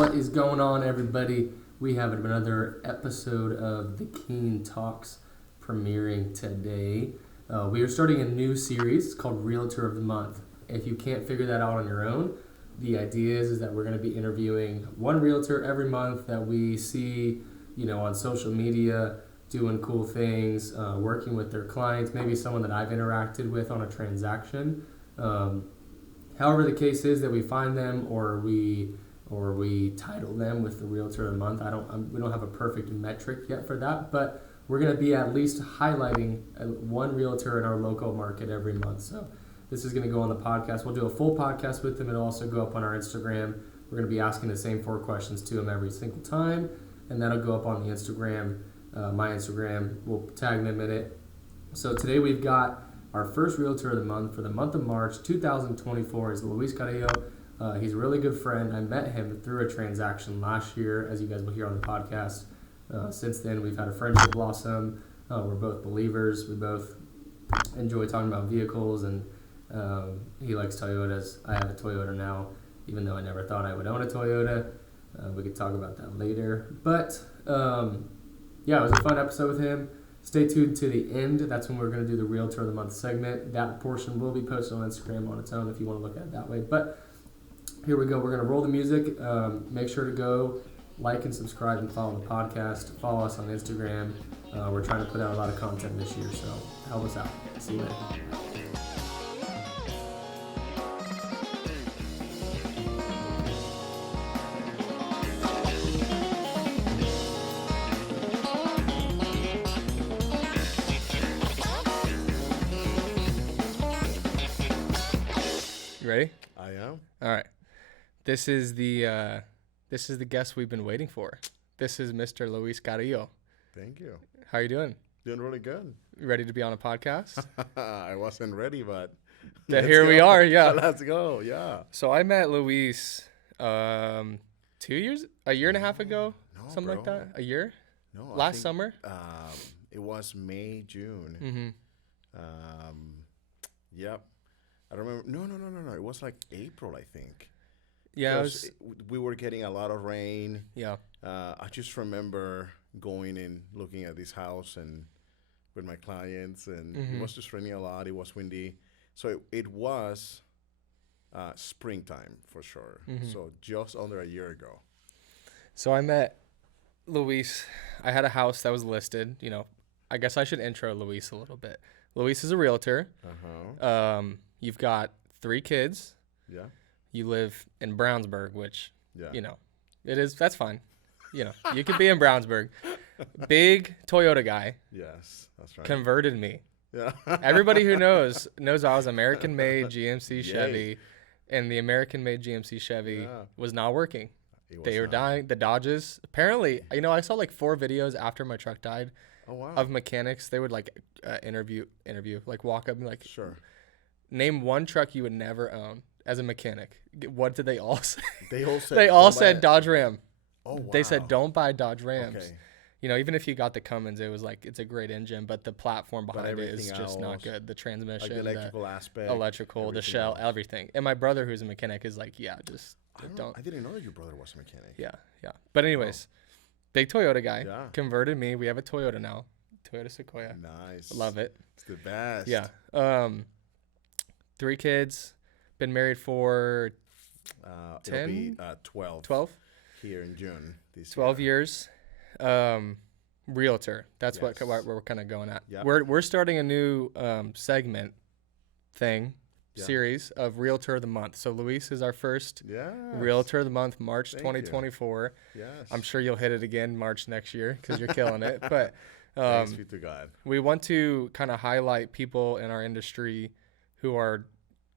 What is going on, everybody? We have another episode of the Keen Talks premiering today. We are starting a new series called Realtor of the Month. If you can't figure that out on your own, the idea is that we're going to be interviewing one realtor every month that we see, on social media, doing cool things, working with their clients, maybe someone that I've interacted with on a transaction. However the case is that we find them or we title them with the Realtor of the Month. We don't have a perfect metric yet for that, but we're going to be at least highlighting one realtor in our local market every month. So this is going to go on the podcast. We'll do a full podcast with them. It'll also go up on our Instagram. We're going to be asking the same 4 questions to them every single time, and that'll go up on the Instagram, my Instagram. We'll tag them in it. So today we've got our first Realtor of the Month for the month of March 2024 is Luis Carrillo. He's a really good friend. I met him through a transaction last year, as you guys will hear on the podcast. Since then, we've had a friendship blossom. We're both believers. We both enjoy talking about vehicles, and he likes Toyotas. I have a Toyota now, even though I never thought I would own a Toyota. We could talk about that later. But, it was a fun episode with him. Stay tuned to the end. That's when we're going to do the Realtor of the Month segment. That portion will be posted on Instagram on its own if you want to look at it that way. But here we go. We're going to roll the music. Make sure to go like and subscribe and follow the podcast. Follow us on Instagram. We're trying to put out a lot of content this year, so help us out. See you later. You ready? I am. All right. This is the guest we've been waiting for. This is Mr. Luis Carrillo. Thank you. How are you doing? Doing really good. You ready to be on a podcast? I wasn't ready, but Here we are. Yeah. Let's go. Yeah. So I met Luis 2 years, a year and a half ago, something like that. A year? No. Last summer? It was May, June. Mm-hmm. Yep. I don't remember. No. It was like April, I think. Yeah. We were getting a lot of rain. Yeah. I just remember going and looking at this house and with my clients, and it was just raining a lot. It was windy. So it was springtime for sure. Mm-hmm. So just under a year ago. So I met Luis. I had a house that was listed. I guess I should intro Luis a little bit. Luis is a realtor. Uh-huh. You've got 3 kids. Yeah. You live in Brownsburg, which, Yeah. that's fine. You could be in Brownsburg. Big Toyota guy. Yes, that's right. Converted me. Yeah. Everybody who knows I was American-made GMC Chevy, Yay. and the American-made GMC Chevy was not working. They were not. dying. The Dodges. Apparently, I saw like 4 videos after my truck died Oh, wow. of mechanics. They would like interview, like walk up and like, Sure. name one truck you would never own as a mechanic. What did they all say? They all said, They all said Dodge Ram. Oh, wow. They said don't buy Dodge Rams. Okay. Even if you got the Cummins, it was like it's a great engine, but the platform behind it is everything just not else, good. The transmission, Like the electrical aspect. the everything shell, else. everything. And my brother, who's a mechanic, is like, just don't. I didn't know that your brother was a mechanic. Yeah. But anyways, big Toyota guy. Yeah. Converted me. We have a Toyota now. Toyota Sequoia. Nice. Love it. It's the best. Yeah. 3 kids. Been married for It'll be 12? 12 here in June. 12 years. Realtor. That's Yes. what we're kind of going at. Yep. We're starting a new segment series of Realtor of the Month. So Luis is our first Realtor of the Month, March 2024. Yes. I'm sure you'll hit it again March next year because you're killing it. But Thanks be to God. we want to kind of highlight people in our industry who are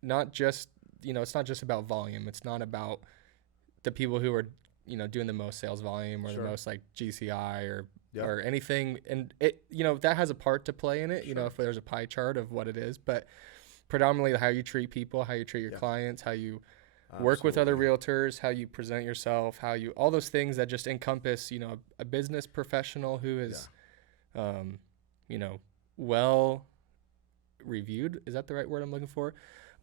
not just, it's not just about volume. It's not about the people who are, doing the most sales volume or the most like GCI or anything. And it, that has a part to play in it, if there's a pie chart of what it is, but predominantly how you treat people, how you treat your clients, how you work with other realtors, how you present yourself, all those things that just encompass, a business professional who is, well reviewed. Is that the right word I'm looking for?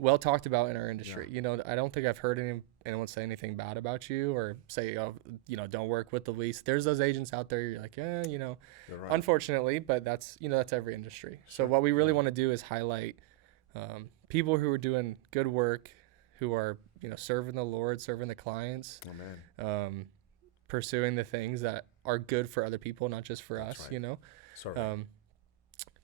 well talked about in our industry. You know, I don't think I've heard anyone say anything bad about you or say, oh, you know, don't work with the lease. There's those agents out there. You're like, yeah, you know, Right. unfortunately, but that's, you know, that's every industry. So what we really want to do is highlight people who are doing good work, who are, you know, serving the Lord, serving the clients, pursuing the things that are good for other people, not just for us, you know. Sorry.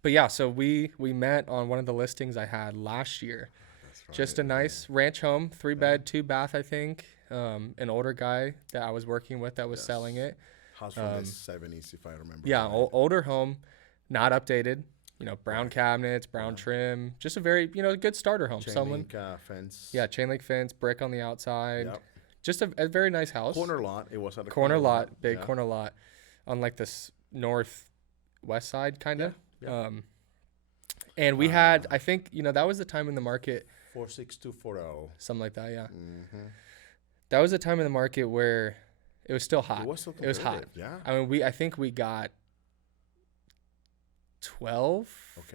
But yeah, so we met on one of the listings I had last year. That's right. Just a nice ranch home, 3-bed, 2-bath, I think. An older guy that I was working with that was selling it. House from the 70s, if I remember. Yeah, older home, not updated. You know, brown cabinets, brown trim. Just a very, you know, good starter home. Chain link fence. Yeah, chain link fence, brick on the outside. Yep. Just a very nice house. Corner lot. It was at a corner lot. Big corner lot on like this northwest side, kind of. Yeah. And we had, I think, you know, that was the time in the market. 46240. Something like that, yeah. Mm-hmm. That was the time in the market where it was still hot. It was hot. Yeah. I mean, I think we got 12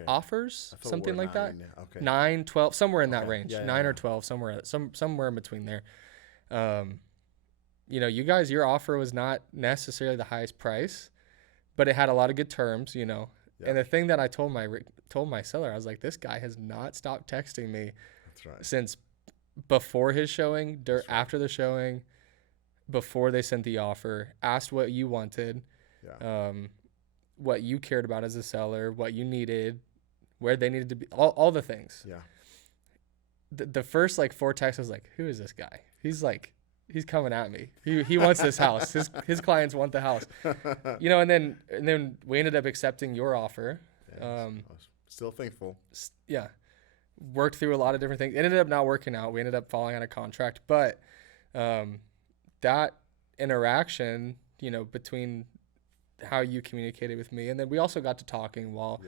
offers, something like that. 9, 12, somewhere in that range. 9 or 12, somewhere in between there. You know, you guys, your offer was not necessarily the highest price, but it had a lot of good terms, you know. Yeah. And the thing that I told my seller, I was like, this guy has not stopped texting me since before his showing, after the showing, before they sent the offer, asked what you wanted, what you cared about as a seller, what you needed, where they needed to be, all the things. Yeah. The first like 4 texts, I was like, who is this guy? He's coming at me. He wants this house. His clients want the house. You know, and then we ended up accepting your offer. I was still thankful. Yeah. Worked through a lot of different things. It ended up not working out. We ended up falling out of contract. But that interaction, you know, between how you communicated with me, and then we also got to talking while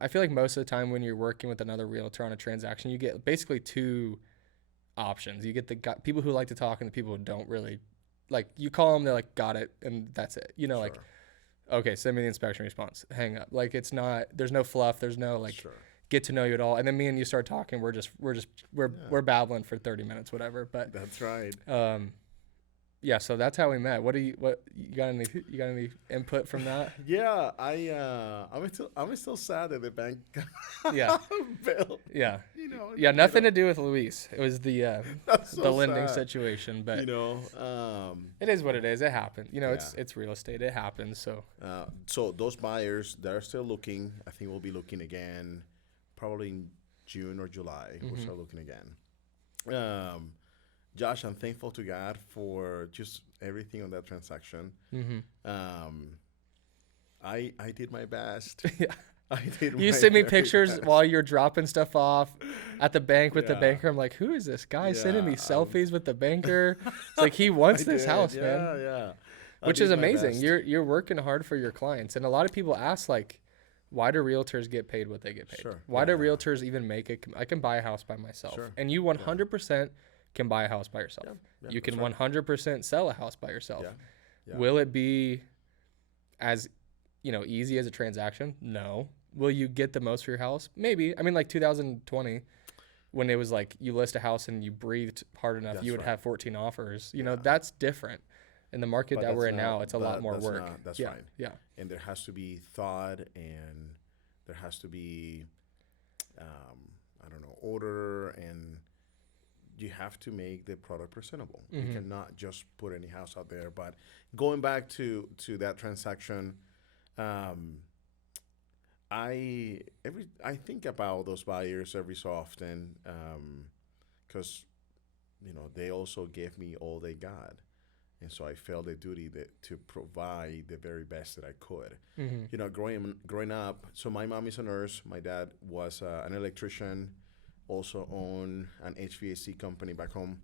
I feel like most of the time when you're working with another realtor on a transaction, you get basically 2 options. You get the people who like to talk and the people who don't really like. You call them, they're like, got it, and that's it. You know, like, okay, send me the inspection response, hang up. Like, it's not, there's no fluff, there's no like get to know you at all. And then me and you start talking, we're babbling for 30 minutes, whatever. But that's right. Yeah, so that's how we met. What you got any input from that? Yeah, I'm still sad that the bank bill. Yeah. You know. Yeah, nothing to do with Luis. It was the lending situation, but you know, it is what it is. It happened. You know, it's real estate. It happens. So so those buyers, they're still looking. I think we'll be looking again probably in June or July. Mm-hmm. We'll start looking again. Josh, I'm thankful to God for just everything on that transaction. Mm-hmm. I did my best. Yeah. You send me pictures while you're dropping stuff off at the bank with the banker. I'm like, who is this guy sending me selfies with the banker? It's like he wants this house, man. Yeah. Which is amazing. You're working hard for your clients, and a lot of people ask like, why do realtors get paid what they get paid? Sure. Why do realtors even make it? I can buy a house by myself, and you 100%. Can buy a house by yourself. Yeah, you can 100% sell a house by yourself. Yeah. Will it be as, you know, easy as a transaction? No. Will you get the most for your house? Maybe. I mean, like 2020, when it was like you list a house and you breathed hard enough, you would have 14 offers. You know, that's different. In the market that we're in now, it's a lot more work. That's right. Yeah. And there has to be thought, and there has to be, order, and you have to make the product presentable. Mm-hmm. You cannot just put any house out there. But going back to that transaction, I think about those buyers every so often, because you know they also gave me all they got, and so I felt the duty to provide the very best that I could. Mm-hmm. You know, growing up, so my mom is a nurse, my dad was an electrician. Also own an HVAC company back home.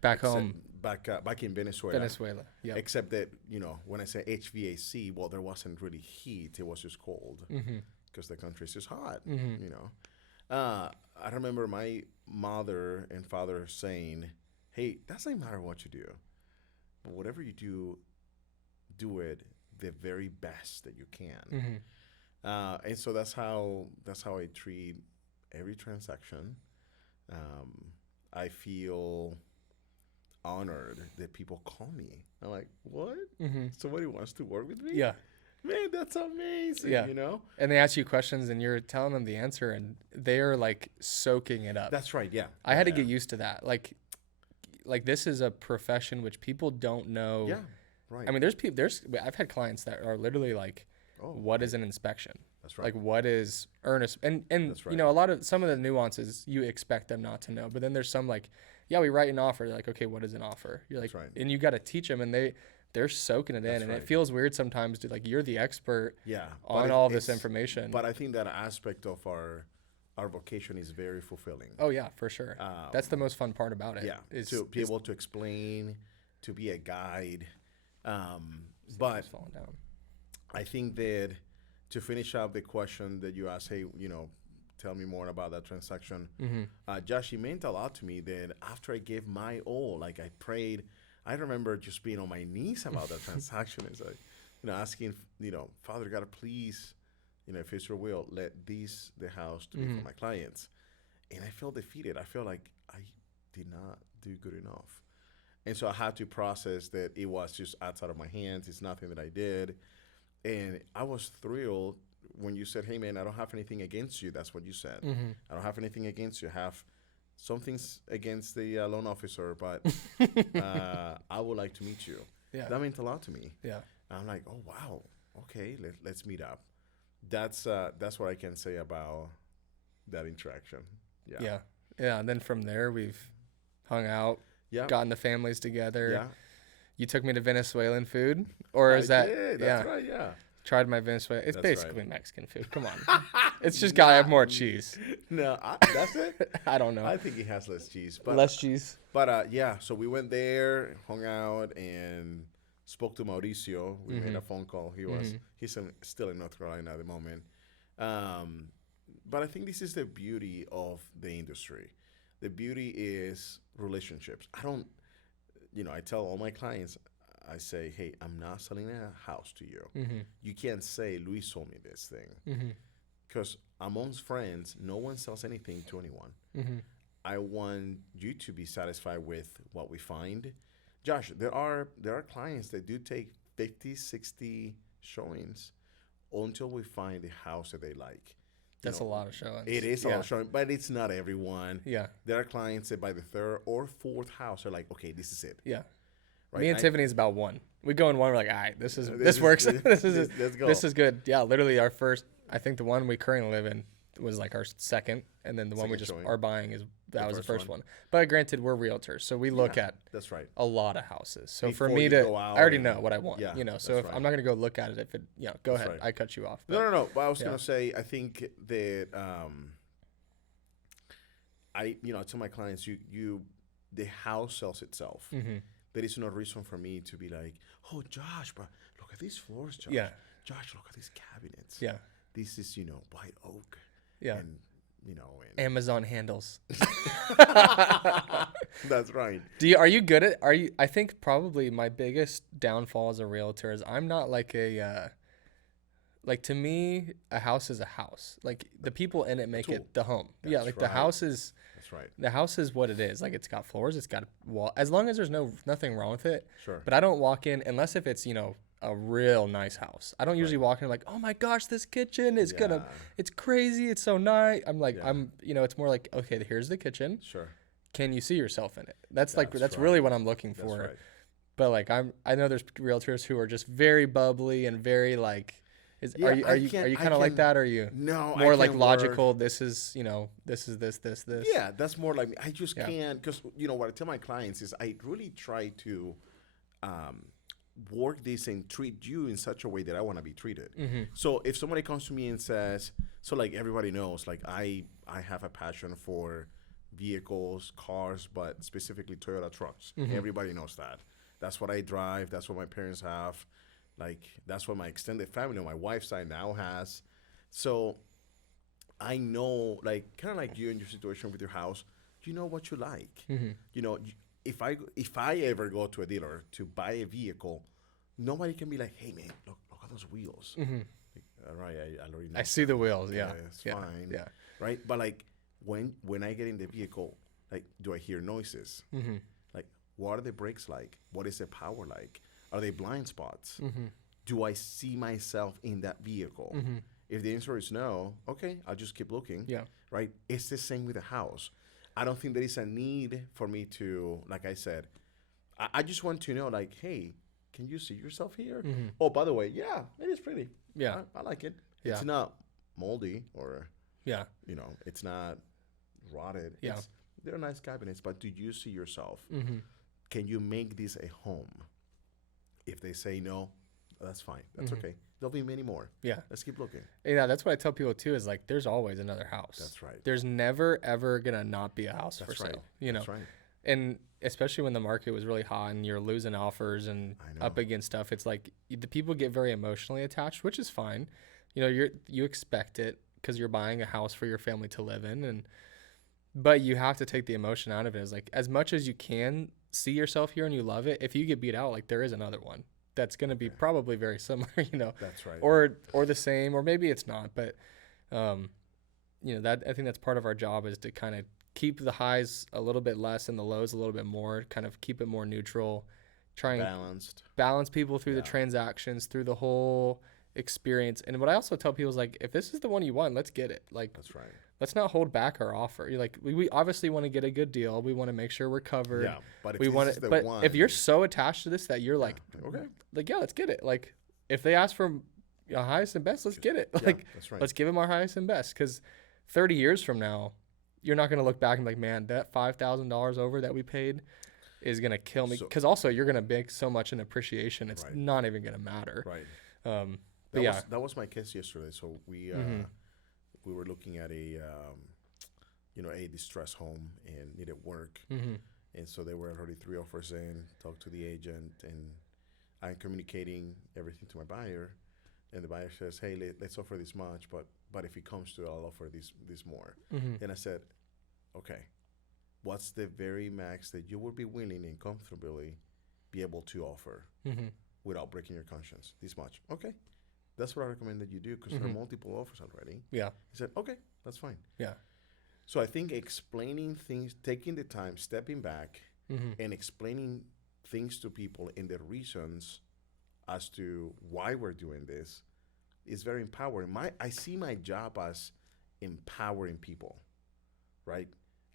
Back in Venezuela. Yeah. Except that, you know, when I say HVAC, well, there wasn't really heat. It was just cold because the country is just hot. Mm-hmm. You know, I remember my mother and father saying, "Hey, doesn't matter what you do, but whatever you do it the very best that you can." Mm-hmm. And so that's how I treat every transaction. I feel honored that people call me. I'm like, what? Somebody wants to work with me? Yeah. Man, that's amazing. Yeah. You know? And they ask you questions and you're telling them the answer and they're like soaking it up. That's right. Yeah. I had to get used to that. Like this is a profession which people don't know. Yeah. Right. I mean, I've had clients that are literally like, what is an inspection? That's right. Like what is earnest? And That's right. you know, some of the nuances you expect them not to know, but then there's some like, yeah, we write an offer. They're like, okay, what is an offer? You're like, That's right. and you got to teach them, and they're soaking it in, and it feels weird sometimes to like you're the expert on all this information. But I think that aspect of our vocation is very fulfilling. Oh yeah, for sure. That's the most fun part about it. Yeah, is to be able to explain, to be a guide. But falling down. I think that to finish up the question that you asked, hey, you know, tell me more about that transaction. Josh, it meant a lot to me that after I gave my all, like I prayed, I remember just being on my knees about that transaction. It's like, you know, asking, you know, Father God, please, you know, if it's your will, let the house to be for my clients. And I felt defeated. I felt like I did not do good enough. And so I had to process that it was just outside of my hands. It's nothing that I did. And I was thrilled when you said, hey, man, I don't have anything against you. That's what you said. I don't have anything against you. I have some things against the loan officer, but I would like to meet you. Yeah. That meant a lot to me. Yeah. And I'm like, oh, wow. Okay, let's meet up. That's what I can say about that interaction. Yeah. Yeah. Yeah. And then from there, we've hung out, gotten the families together. Yeah. You took me to Venezuelan food, or is that? Did. That's right. Yeah. Tried my Venezuelan. It's That's basically Mexican food. Come on. It's just gotta have more cheese. No, that's it. I don't know. I think it has less cheese. But, less cheese. But yeah, so we went there, hung out, and spoke to Mauricio. We made a phone call. He's still in North Carolina at the moment. But I think this is the beauty of the industry. The beauty is relationships. I tell all my clients, I say, hey, I'm not selling a house to you. You can't say, Luis sold me this thing. Because amongst friends, no one sells anything to anyone. I want you to be satisfied with what we find. Josh, there are clients that do take 50, 60 showings until we find the house that they like. That's a lot of showings. It is a lot of showings, but it's not everyone. Yeah. There are clients that by the third or fourth house are like, okay, this is it. Yeah. Right? Me and Tiffany is about one. We go in one, we're like, all right, this works. Let's go. This is good. Yeah, literally our first, I think the one we currently live in was like our second, and then the one we just are buying was the first one. But granted, we're realtors, so we look at that's right. a lot of houses. So Before for me I already know what I want. Yeah, So if I'm not gonna go look at it, if it, go ahead. right. I cut you off. But, No. But I was gonna say, I think that I tell my clients, the house sells itself. There is no reason for me to be like, oh, Josh, but look at these floors, Josh. Yeah. Josh, look at these cabinets. Yeah. This is, white oak. Yeah. And, Amazon handles. That's right. Are you good at, I think probably my biggest downfall as a realtor is I'm not like to me, a house is a house. Like the people in it make it the home. That's the house is. That's right. The house is what it is. Like it's got floors, it's got a wall. As long as there's nothing wrong with it. Sure. But I don't walk in unless if it's a real nice house. I don't usually walk in like, oh my gosh, this kitchen is it's crazy. It's so nice. I'm like it's more like, okay, here's the kitchen. Sure. Can you see yourself in it? That's really what I'm looking for. That's right. But like I know there's realtors who are just very bubbly and very like. Are you kind of like that? Or are you more like logical? This is this. Yeah, that's more like me. I just can't, because what I tell my clients is I really try to work this and treat you in such a way that I want to be treated. So if somebody comes to me and says, so like everybody knows, like I have a passion for vehicles, cars, but specifically Toyota trucks. Everybody knows that. That's what I drive. That's what my parents have. Like, that's what my extended family on my wife's side now has. So I know, like, kind of like you in your situation with your house, you know what you like. If I ever go to a dealer to buy a vehicle, nobody can be like, hey, man, look at those wheels. Like, all right, I already know. I see the wheels, yeah. It's fine. Yeah. Right? But, like, when I get in the vehicle, like, do I hear noises? Mm-hmm. Like, what are the brakes like? What is the power like? Are they blind spots? Mm-hmm. Do I see myself in that vehicle? Mm-hmm. If the answer is no, okay, I'll just keep looking. Yeah. Right? It's the same with a house. I don't think there is a need for me to, like I said, I just want to know, like, hey, can you see yourself here? Mm-hmm. Oh, by the way, yeah, it is pretty. Yeah. I like it. Yeah. It's not moldy or, Yeah. it's not rotted. Yeah. They're nice cabinets, but do you see yourself? Mm-hmm. Can you make this a home? If they say no, that's fine. That's Mm-hmm. okay. There'll be many more. Yeah. Let's keep looking. Yeah, that's what I tell people too, is like there's always another house. That's right. There's never ever gonna not be a house That's for right. sale. That's right. And especially when the market was really hot and you're losing offers and I know. up against stuff, it's like the people get very emotionally attached, which is fine. You expect it because you're buying a house for your family to live in, but you have to take the emotion out of it. It's like, as much as you can see yourself here and you love it, if you get beat out, like, there is another one that's going to be probably very similar, That's right. or the same, or maybe it's not, but that, I think that's part of our job, is to kind of keep the highs a little bit less and the lows a little bit more, kind of keep it more neutral, try and balance people through the transactions, through the whole experience. And what I also tell people is, like, if this is the one you want, let's get it. Like, That's right. let's not hold back our offer. You're like, we obviously want to get a good deal. We want to make sure we're covered. Yeah, but if we this want is it. the But one, if you're so attached to this that you're like, okay, yeah, let's get it. Like, if they ask for highest and best, let's get it. Like, that's right. let's give them our highest and best. Because 30 years from now, you're not going to look back and be like, man, that $5,000 over that we paid is going to kill me. Because also, you're going to make so much in appreciation, it's not even going to matter. Right. That was my case yesterday. So we we were looking at a distressed home and needed work, and so there were already 3 offers in. Talked to the agent, and I'm communicating everything to my buyer, and the buyer says, "Hey, let's offer this much, but if it comes to it, I'll offer this more." And I said, "Okay, what's the very max that you would be willing and comfortably be able to offer without breaking your conscience? This much, okay." That's what I recommend that you do, because there are multiple offers already. Yeah. He said, okay, that's fine. Yeah. So I think explaining things, taking the time, stepping back, and explaining things to people and the reasons as to why we're doing this is very empowering. I see my job as empowering people, right?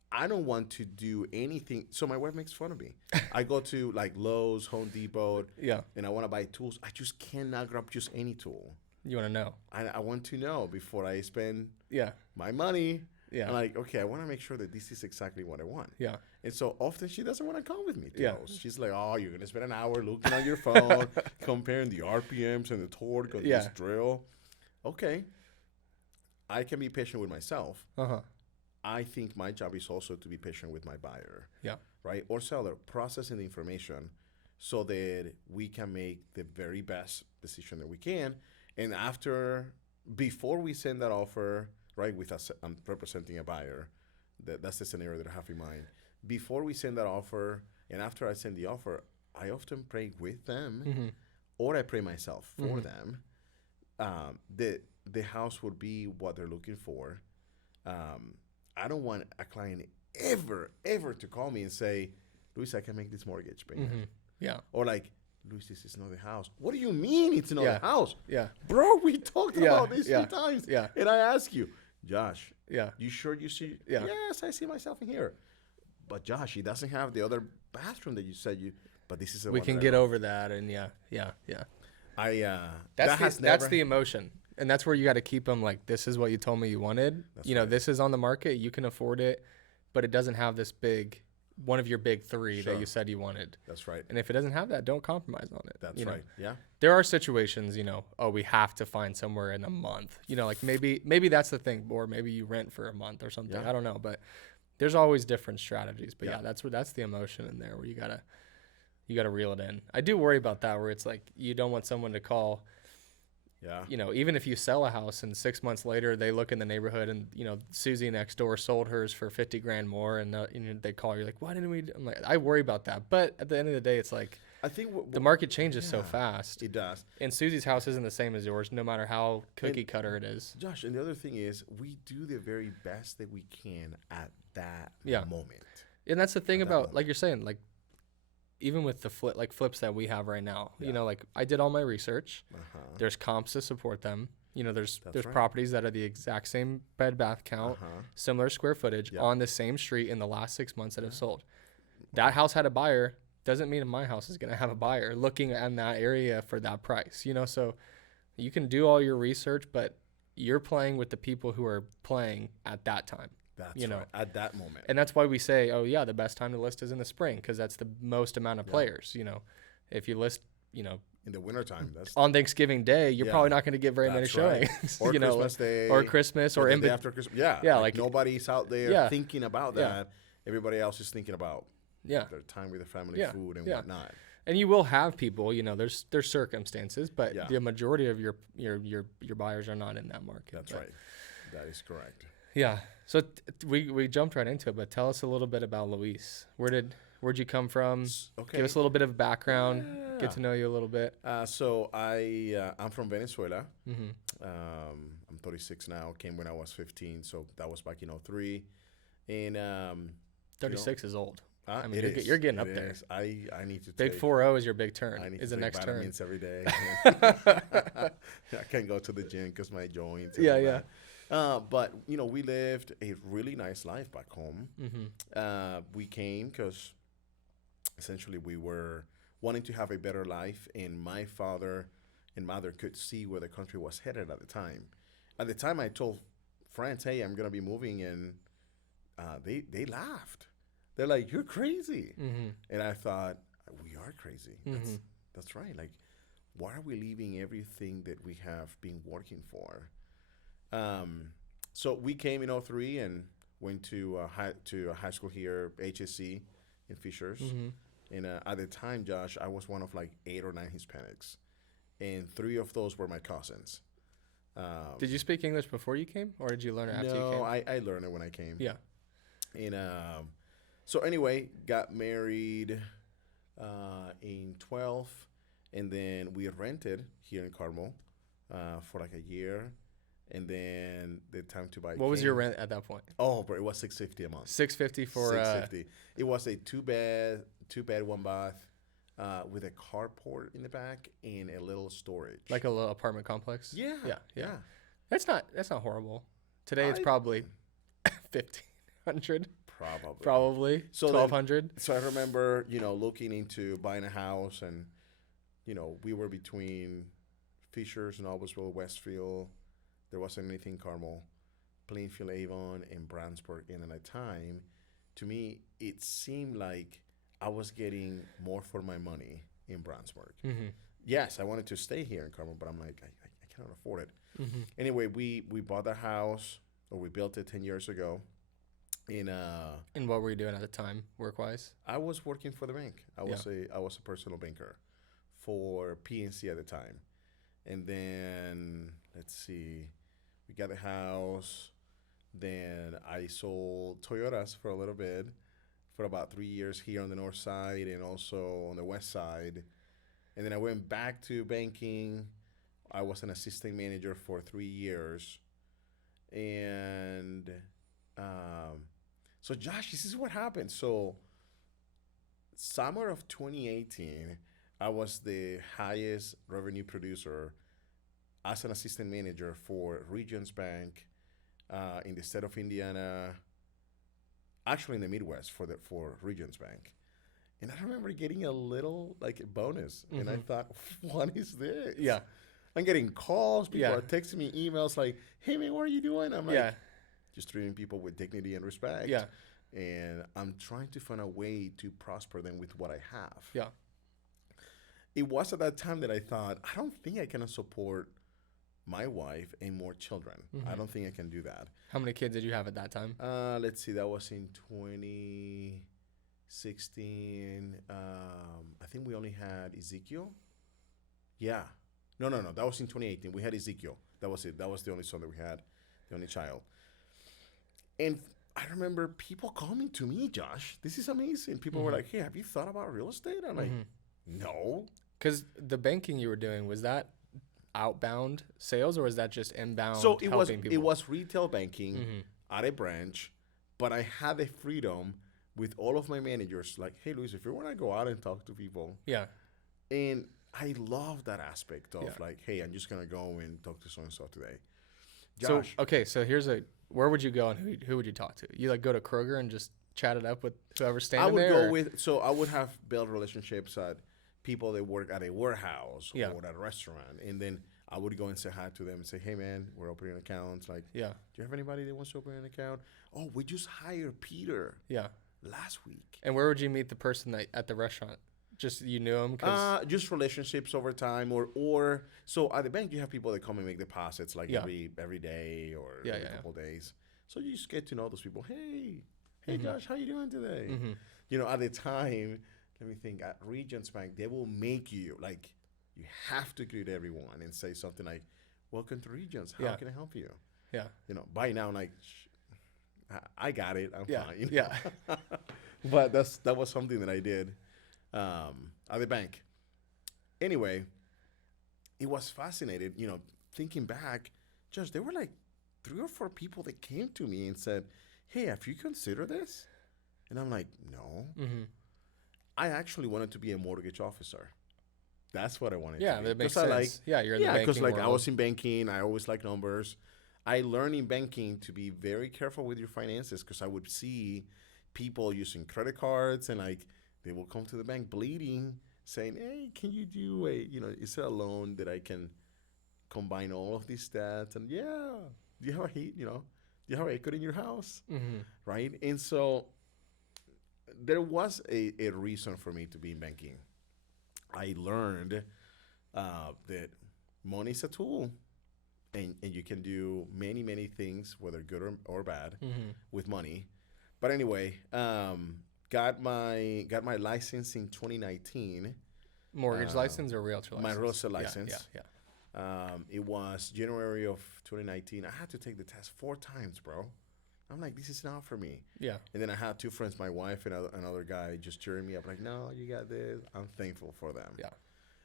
I don't want to do anything. So my wife makes fun of me. I go to like Lowe's, Home Depot, and I want to buy tools. I just cannot grab just any tool. You want to know. I want to know before I spend my money. Yeah. I'm like, okay, I want to make sure that this is exactly what I want. Yeah. And so often she doesn't want to come with me to Yeah. Lowe's. She's like, oh, you're going to spend an hour looking on your phone, comparing the RPMs and the torque on this drill. Okay. I can be patient with myself. I think my job is also to be patient with my buyer. Yeah. Right? Or seller, processing the information so that we can make the very best decision that we can. And before we send that offer, right, I'm representing a buyer. That's the scenario that I have in mind. Before we send that offer, and after I send the offer, I often pray with them, or I pray myself for them. The house would be what they're looking for. I don't want a client ever to call me and say, Luis, I can make this mortgage payment. Yeah. Or like, Luis, this is not the house. What do you mean it's not the house? Yeah. Bro, we talked about this 3 times. Yeah. And I ask you, Josh, Yeah. you sure you see? Yeah. Yes, I see myself in here. But Josh, he doesn't have the other bathroom that you said but this is the We one can that get over that, and yeah. That's the emotion. And that's where you got to keep them like, this is what you told me you wanted. This is on the market. You can afford it, but it doesn't have this one of your big 3 that you said you wanted. That's right. And if it doesn't have that, don't compromise on it. That's right. Yeah. There are situations, we have to find somewhere in a month. Like maybe that's the thing, or maybe you rent for a month or something. Yeah. I don't know, but there's always different strategies. But that's the emotion in there where you gotta reel it in. I do worry about that, where it's like you don't want someone to call. Yeah. Even if you sell a house and 6 months later they look in the neighborhood and Susie next door sold hers for $50,000 more, and they call you like, why didn't we? I'm like, I worry about that. But at the end of the day, it's like, I think the market changes so fast. It does. And Susie's house isn't the same as yours, no matter how cookie cutter it is. Josh, and the other thing is, we do the very best that we can at that moment. And that's the thing about, like you're saying, like even with the flips that we have right now, you know, like I did all my research. There's comps to support them. You know, there's properties that are the exact same bed bath count, similar square footage on the same street in the last 6 months that have sold. That house had a buyer. Doesn't mean my house is going to have a buyer looking in that area for that price, you know? So you can do all your research, but you're playing with the people who are playing at that time. That's right, at that moment. And that's why we say, oh yeah, the best time to list is in the spring, because that's the most amount of players, you know? If you list, you know, in the wintertime, that's on Thanksgiving Day, you're probably not going to get very many showings. Or you know, Christmas Day. Or Christmas, or the day after Christmas. Yeah, like nobody's out there thinking about that. Everybody else is thinking about their time with their family, food, and whatnot. And you will have people, you know, there's circumstances, but the majority of your buyers are not in that market. That's right. That is correct. Yeah. So we jumped right into it, but tell us a little bit about Luis. Where'd you come from? Okay. Give us a little bit of background. Get to know you a little bit. So I'm from Venezuela. I'm 36 now. Came when I was 15, so that was back in 2003. And 36 is old. I mean, you're getting up there. I need to big 4-0 is your big turn. I need is to the take next vitamins turn every day. I can't go to the gym because my joints. But you know, we lived a really nice life back home. We came because essentially we were wanting to have a better life, and my father and mother could see where the country was headed at the time. At the time, I told friends, "Hey, I'm gonna be moving," and they laughed. They're like, "You're crazy," and I thought, "We are crazy. That's right. Like, why are we leaving everything that we have been working for?" So we came in 2003 and went to a high school here, HSC in Fishers. And at the time, Josh, I was one of like 8 or 9 Hispanics, and 3 of those were my cousins. Did you speak English before you came, or did you learn it after you came? No, I learned it when I came. Yeah. And so anyway, got married in 12, and then we rented here in Carmel for like a year. And then the time to buy. What was your rent at that point? Oh, bro, it was $650 a month. $650 for $650. It was a 2-bed, 1 bath, with a carport in the back and a little storage. Like a little apartment complex. Yeah. That's not horrible. Today it's probably $1,500. Probably. So $1,200. So I remember, you know, looking into buying a house, and you know, we were between Fishers and Noblesville, Westfield. There wasn't anything in Carmel, Plainfield, Avon, and Brownsburg. And at the time, to me, it seemed like I was getting more for my money in Brownsburg. Yes, I wanted to stay here in Carmel, but I'm like, I cannot afford it. Anyway, we bought the house, or we built it 10 years ago. And what were you doing at the time, work-wise? I was working for the bank. I was a personal banker for PNC at the time. And then, let's see, we got the house. Then I sold Toyotas for a little bit for about 3 years here on the north side and also on the west side. And then I went back to banking. I was an assistant manager for 3 years. And so, Josh, this is what happened. So, summer of 2018, I was the highest revenue producer as an assistant manager for Regions Bank in the state of Indiana, actually in the Midwest for Regions Bank. And I remember getting a little like bonus, and I thought, what is this? Yeah. I'm getting calls, people are texting me emails like, "Hey man, what are you doing?" I'm like, just treating people with dignity and respect. Yeah. And I'm trying to find a way to prosper them with what I have. Yeah. It was at that time that I thought, I don't think I can support my wife and more children. I don't think I can do that. How many kids did you have at that time? Let's see. That was in 2016. I think we only had Ezekiel. Yeah. No. That was in 2018. We had Ezekiel. That was it. That was the only son that we had, the only child. And I remember people coming to me, Josh. This is amazing. People were like, "Hey, have you thought about real estate?" I'm like, No. Because the banking you were doing, was that outbound sales or was that just inbound So it helping people? it was retail banking Mm-hmm. at a branch, but I had the freedom with all of my managers, like, hey, Luis, if you want to go out and talk to people. Yeah. And I love that aspect of Yeah. like, hey, I'm just going to go and talk to so-and-so today. So, Josh. okay, so where would you go and who would you talk to? You like go to Kroger and just chat it up with whoever's standing there? I would have built relationships at people that work at a warehouse Yeah. or at a restaurant. And then I would go and say hi to them and say, hey, man, we're opening accounts. Like, Yeah. do you have anybody that wants to open an account? Oh, we just hired Peter Yeah. last week. And where would you meet the person at the restaurant? Just you knew him? Just relationships over time, or so at the bank you have people that come and make deposits like Yeah. every day or Yeah, every yeah, couple days. So you just get to know those people. Hey, Mhm. Josh, how you doing today? Mm-hmm. You know, at the time, let me think. At Regions Bank, they will make you like you have to greet everyone and say something like, "Welcome to Regions. How Yeah. can I help you?" Yeah. You know, by now, like, I got it. I'm Yeah. fine. You know? Yeah. But that was something that I did at the bank. Anyway, it was fascinating. You know, thinking back, just there were like 3 or 4 people that came to me and said, "Hey, have you considered this?" And I'm like, "No." Mm-hmm. I actually wanted to be a mortgage officer. That's what I wanted Yeah, to be. that makes 'Cause I sense. Yeah, you're in the banking because like I world. was in banking, I always like numbers. I learned in banking to be very careful with your finances because I would see people using credit cards and like they will come to the bank bleeding, saying, "Hey, can you do is there a loan that I can combine all of these stats?" And yeah, do you have do you have equity in your house, Mm-hmm. right? And so there was a reason for me to be in banking. I learned that money is a tool, and you can do many, many things, whether good or bad, Mm-hmm. with money. But anyway, got my license in 2019. Mortgage license or realtor license? My real estate license. Yeah. It was January of 2019. I had to take the test 4 times, bro. I'm like, this is not for me. Yeah. And then I had 2 friends, my wife and another guy, just cheering me up, like, no, you got this. I'm thankful for them. Yeah.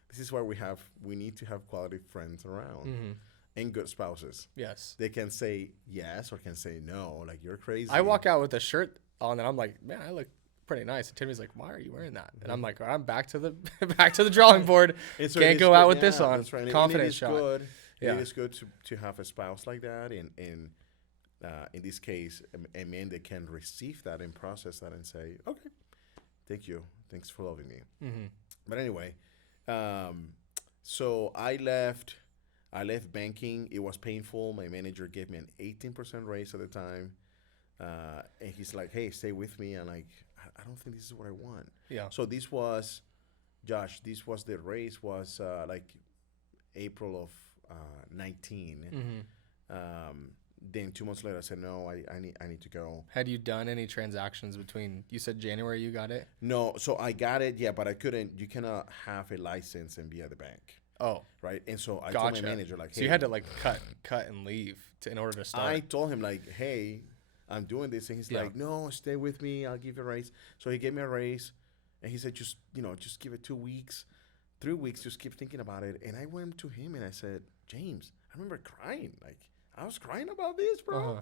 This is why we need to have quality friends around Mm-hmm. and good spouses. Yes. They can say yes or can say no, like, you're crazy. I walk out with a shirt on and I'm like, man, I look pretty nice. And Timmy's like, why are you wearing that? And I'm like, I'm back to the drawing board. And so Can't go out with this on. That's right. Confidence shot. Good. Yeah. It is good to have a spouse like that, and in this case, a man that can receive that and process that and say, okay, thank you, thanks for loving me. Mm-hmm. But anyway, so I left banking. It was painful. My manager gave me an 18% raise at the time, and he's like, hey, stay with me. I'm like, I don't think this is what I want. Yeah. So this was, Josh, the raise was like April of 19. Mm-hmm. Then 2 months later, I said, no, I need to go. Had you done any transactions between, you said January you got it? No, so I got it, yeah, but I couldn't. You cannot have a license and be at the bank, Oh, right? And so I gotcha. told my manager, like, hey. So you had to like cut and leave in order to start. I told him, like, hey, I'm doing this. And he's like, no, stay with me. I'll give you a raise. So he gave me a raise. And he said, just give it 2 weeks, 3 weeks. Just keep thinking about it. And I went to him and I said, James, I remember crying. Like, I was crying about this, bro. Uh-huh.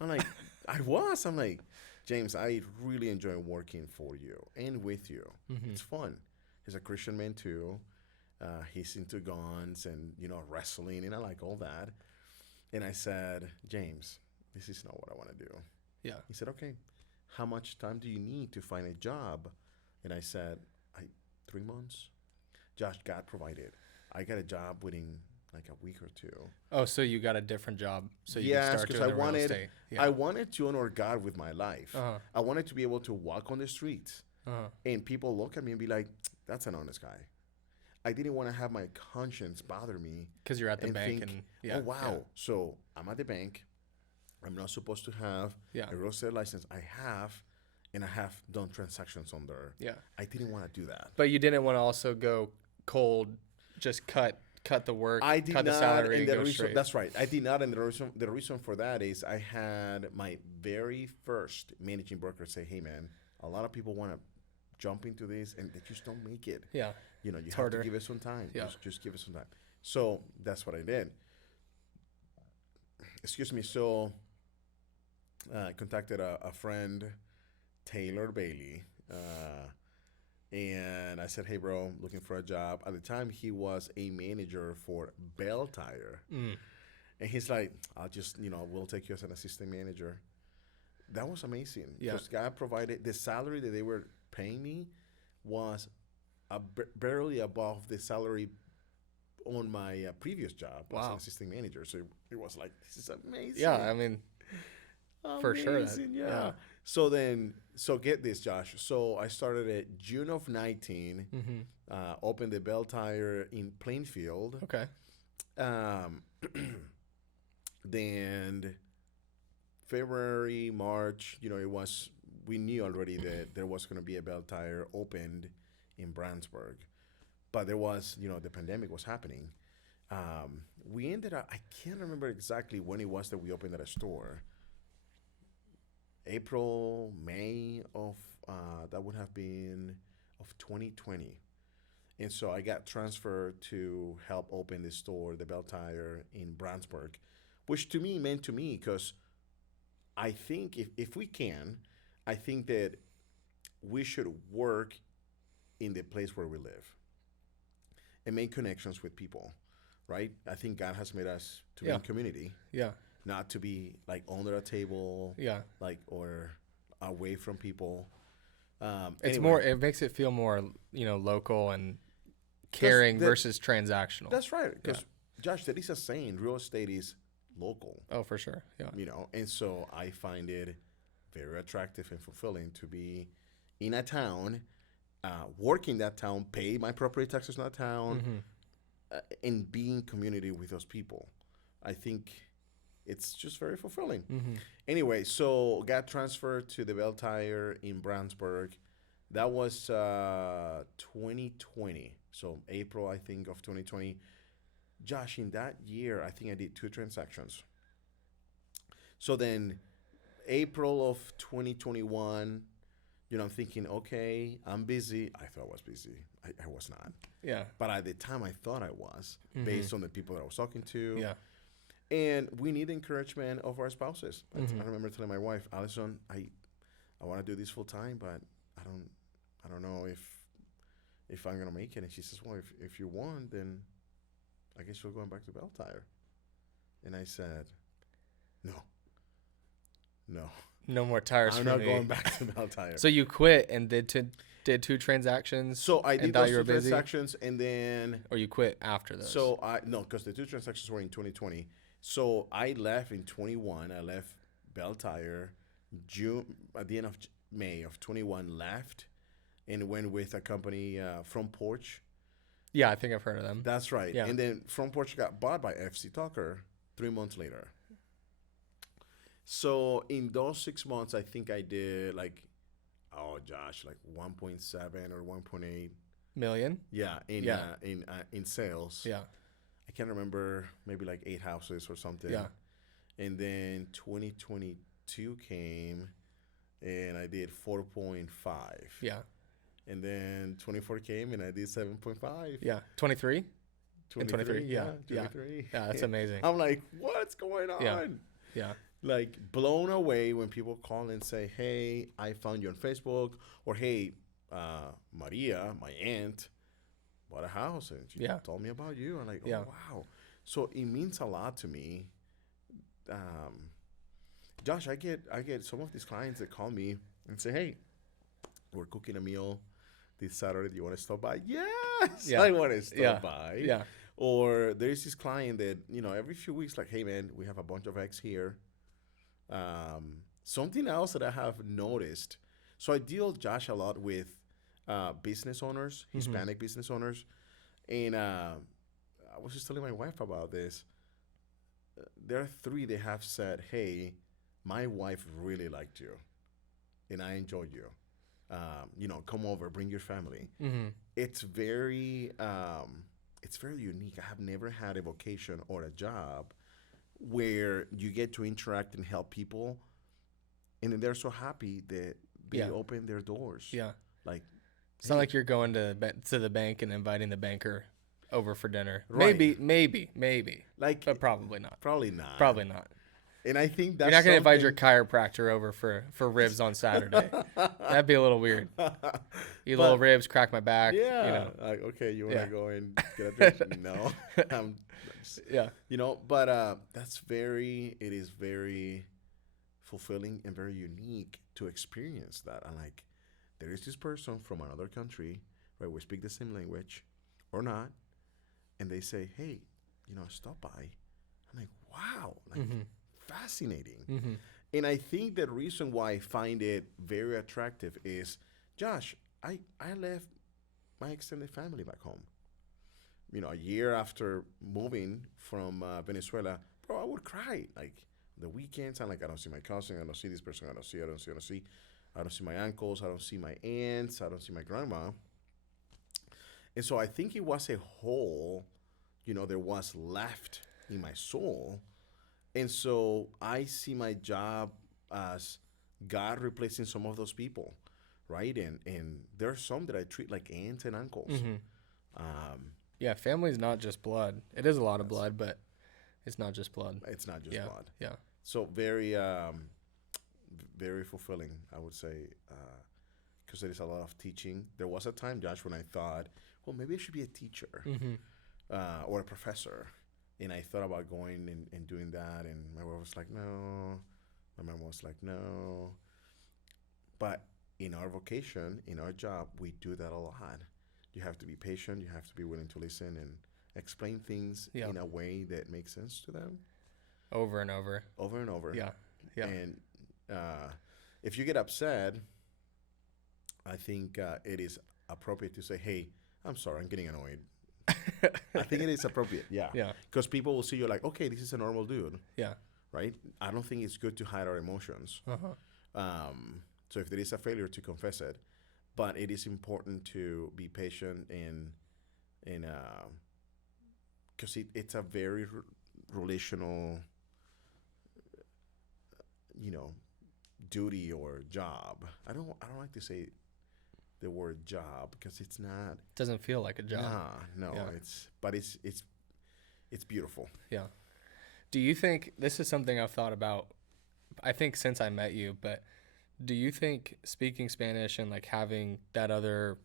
I'm like, I'm like, James, I really enjoy working for you and with you. Mm-hmm. It's fun. He's a Christian man too. He's into guns and, wrestling, and I like all that. And I said, James, this is not what I want to do. Yeah. He said, okay, how much time do you need to find a job? And I said, 3 months. Josh, God provided. I got a job within like a week or 2. Oh, so you got a different job, so you could start doing the real estate. Yeah. I wanted to honor God with my life. Uh-huh. I wanted to be able to walk on the streets Uh-huh. and people look at me and be like, that's an honest guy. I didn't want to have my conscience bother me. Because you're at the bank think, and yeah. oh, wow. Yeah. So I'm at the bank. I'm not supposed to have a real estate license. I have, and I have done transactions on there. Yeah. I didn't want to do that. But you didn't want to also go cold, just cut the work, I did cut not, the salary, and and the go reason, straight. that's right. I did not, and the reason for that is I had my very first managing broker say, "Hey, man, a lot of people want to jump into this and they just don't make it. Yeah. You know, you It's have harder. to give it some time. Yeah. Just give it some time. So that's what I did. Excuse me. So I contacted a friend, Taylor Bailey, and I said, "Hey, bro, I'm looking for a job." At the time, he was a manager for Bell Tire, and he's like, "I'll just, we'll take you as an assistant manager." That was amazing. Yeah. Because God provided the salary that they were paying me was barely above the salary on my previous job as an assistant manager. So it was like, this is amazing. Yeah, I mean, for sure. Yeah. So get this, Josh. So I started at June of 19, opened the Bell Tire in Plainfield. Okay. Then February, March, we knew already that there was going to be a Bell Tire opened in Brandsburg. But there was, the pandemic was happening. We ended up, I can't remember exactly when it was that we opened at a store. April, May of, that would have been of 2020. And so I got transferred to help open the store, the Bell Tire in Brandsburg, which to me meant to me because I think if we can, I think that we should work in the place where we live and make connections with people, right? I think God has made us to be in community. Yeah. Not to be like under a table. Yeah. Like, or away from people. It's more, it makes it feel more, local and caring versus transactional. That's right. Because, Josh, there is a saying, real estate is local. Oh, for sure. Yeah. And so I find it very attractive and fulfilling to be in a town, work in that town, pay my property taxes in that town, and be in community with those people. I think it's just very fulfilling. Anyway, so got transferred to the Bell Tire in Brandsburg. That was 2020. So April, I think, of 2020. Josh, in that year, I think I did 2 transactions. So then April of 2021, I'm thinking, okay, I'm busy. I thought I was busy. I was not. Yeah. But at the time, I thought I was, based on the people that I was talking to. Yeah. And we need encouragement of our spouses. I remember telling my wife, Allison, I want to do this full time, but I don't know if I'm gonna make it. And she says, well, if you want, then I guess you're going back to Bell Tire. And I said, no. No more tires I'm for not me. going back to Bell Tire. So you quit and did 2 transactions. So I did those 2 transactions, and then. Or you quit after those. So because the 2 transactions were in 2020. So I left in 21. I left Bell Tire June at the end of May of 21. Left and went with a company Front Porch. Yeah, I think I've heard of them. That's right. Yeah. And then Front Porch got bought by FC Tucker 3 months later. So in those 6 months, I think I did like 1.7 or 1.8 million. Yeah, in sales. Yeah. I can't remember, maybe like 8 houses or something. Yeah. And then 2022 came, and I did 4.5. Yeah. And then 24 came, and I did 7.5. Yeah. 23? 23. Yeah. 23. Yeah, that's amazing. I'm like, what's going on? Yeah. Like, blown away when people call and say, hey, I found you on Facebook, or hey, Maria, my aunt, bought a house and she told me about you. I'm like, oh, wow. So it means a lot to me. Josh, I get some of these clients that call me and say, hey, we're cooking a meal this Saturday. Do you want to stop by? Yes, I want to stop by. Yeah. Or there's this client that, every few weeks, like, hey, man, we have a bunch of eggs here. Something else that I have noticed. So I deal, Josh, a lot with business owners, Hispanic business owners. And I was just telling my wife about this. There are 3 that have said, hey, my wife really liked you and I enjoyed you. Come over, bring your family. It's very unique. I have never had a vocation or a job where you get to interact and help people, and then they're so happy that they open their doors. Yeah. Like, It's not like you're going to the bank and inviting the banker over for dinner. Right. Maybe. Like, But probably not. Probably not. Probably not. And I think that's You're not going to invite your chiropractor over for ribs on Saturday. That'd be a little weird. Eat little ribs, crack my back. Yeah. You know. Like, okay, you want to go and get a drink? No. Yeah. You know, but it is very fulfilling and very unique to experience that. And like, there is this person from another country, right? We speak the same language or not. And they say, hey, stop by. I'm like, wow. Like, fascinating. And I think the reason why I find it very attractive is, Josh, I left my extended family back home. A year after moving from Venezuela, bro, I would cry. Like, the weekends, I'm like, I don't see my cousin, I don't see this person, I don't see my uncles, I don't see my aunts, I don't see my grandma. And so I think it was a hole, there was left in my soul. And so I see my job as God replacing some of those people, right? And there are some that I treat like aunts and uncles. Yeah, family's not just blood. It is a lot of blood, but it's not just blood. It's not just blood. Yeah. So very, very fulfilling, I would say, because there is a lot of teaching. There was a time, Josh, when I thought, well, maybe I should be a teacher or a professor. And I thought about going and doing that. And my wife was like, no. My mom was like, no. But in our vocation, in our job, we do that a lot. You have to be patient. You have to be willing to listen and explain things in a way that makes sense to them. Over and over. Over and over. Yeah. And if you get upset, I think it is appropriate to say, hey, I'm sorry, I'm getting annoyed. I think it is appropriate. Yeah. Because people will see you like, okay, this is a normal dude. Yeah. Right? I don't think it's good to hide our emotions. So if there is a failure, to confess it. But it is important to be patient and because it's a very relational, duty or job. I don't like to say the word job because it's not. Doesn't feel like a job. No. Yeah. It's beautiful. Yeah. Do you think this is something I've thought about? I think since I met you, but do you think speaking Spanish and like having that other,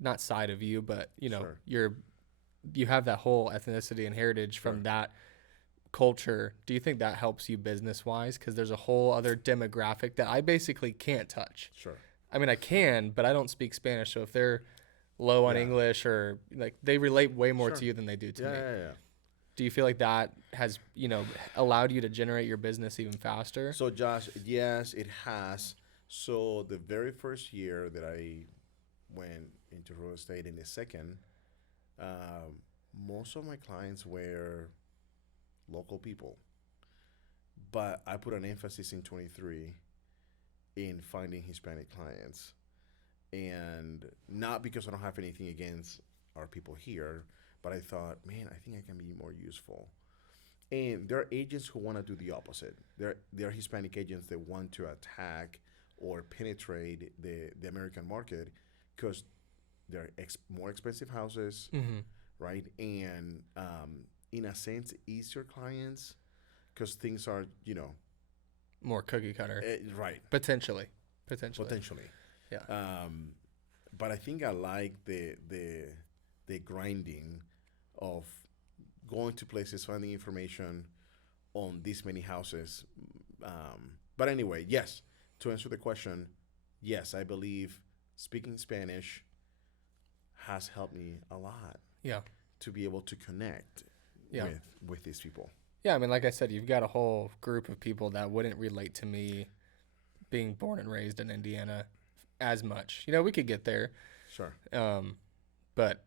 not side of you, but Sure. you have that whole ethnicity and heritage from that culture. Do you think that helps you business wise? Because there's a whole other demographic that I basically can't touch. Sure. I mean, I can, but I don't speak Spanish. So if they're low on English or like they relate way more to you than they do to me. Yeah. Do you feel like that has, allowed you to generate your business even faster? So, Josh, yes, it has. So the very first year that I went into real estate, in the second, most of my clients were local people. But I put an emphasis in 23 in finding Hispanic clients. And not because I don't have anything against our people here, but I thought, man, I think I can be more useful. And there are agents who want to do the opposite. There are Hispanic agents that want to attack or penetrate the American market because they're more expensive houses, right? And in a sense, easier clients because things are, more cookie cutter. Right. Potentially. Yeah. But I think I like the grinding of going to places, finding information on this many houses. But anyway, yes, to answer the question, yes, I believe speaking Spanish has helped me a lot. Yeah. To be able to connect with these people. Yeah, I mean, like I said, you've got a whole group of people that wouldn't relate to me being born and raised in Indiana as much. We could get there. Sure. But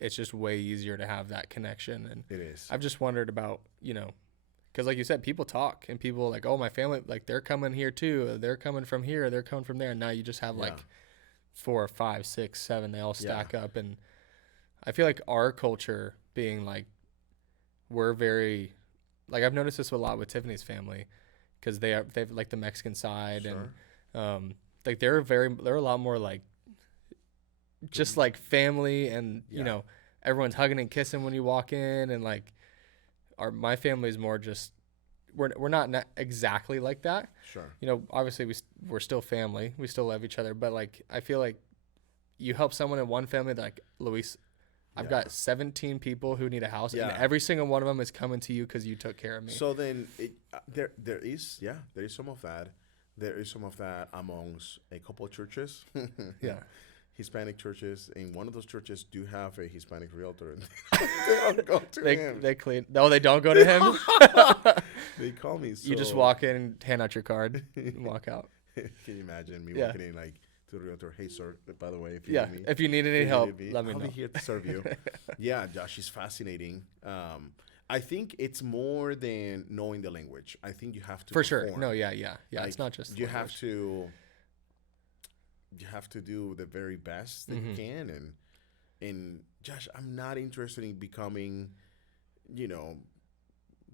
it's just way easier to have that connection. And it is. I've just wondered about, because like you said, people talk and people like, oh, my family, like they're coming here too. They're coming from here. They're coming from there. And now you just have like 4, 5, 6, 7. They all stack up. And I feel like our culture being like, we're very, like I've noticed this a lot with Tiffany's family because they've like the Mexican side. Sure. And like they're a lot more like just like family, and you know, everyone's hugging and kissing when you walk in, and like my family is more just we're not exactly like that. Sure. You know, obviously we're still family. We still love each other, but like I feel like you help someone in one family, like Luis, I've got 17 people who need a house, and every single one of them is coming to you because you took care of me. So then there is some of that. There is some of that amongst a couple of churches. Hispanic churches, and one of those churches do have a Hispanic realtor. And they don't go to him. They clean. No, they don't go to him. They call me. So. You just walk in and hand out your card and walk out. Can you imagine me walking in like to the realtor? Hey, sir. By the way, if you need any help, let me know. I'll be here to serve you. Yeah, Josh is fascinating. I think it's more than knowing the language. I think you have to. For sure. No. Yeah. Like, it's not just. You have to. You have to do the very best that you can, and Josh, I'm not interested in becoming, you know,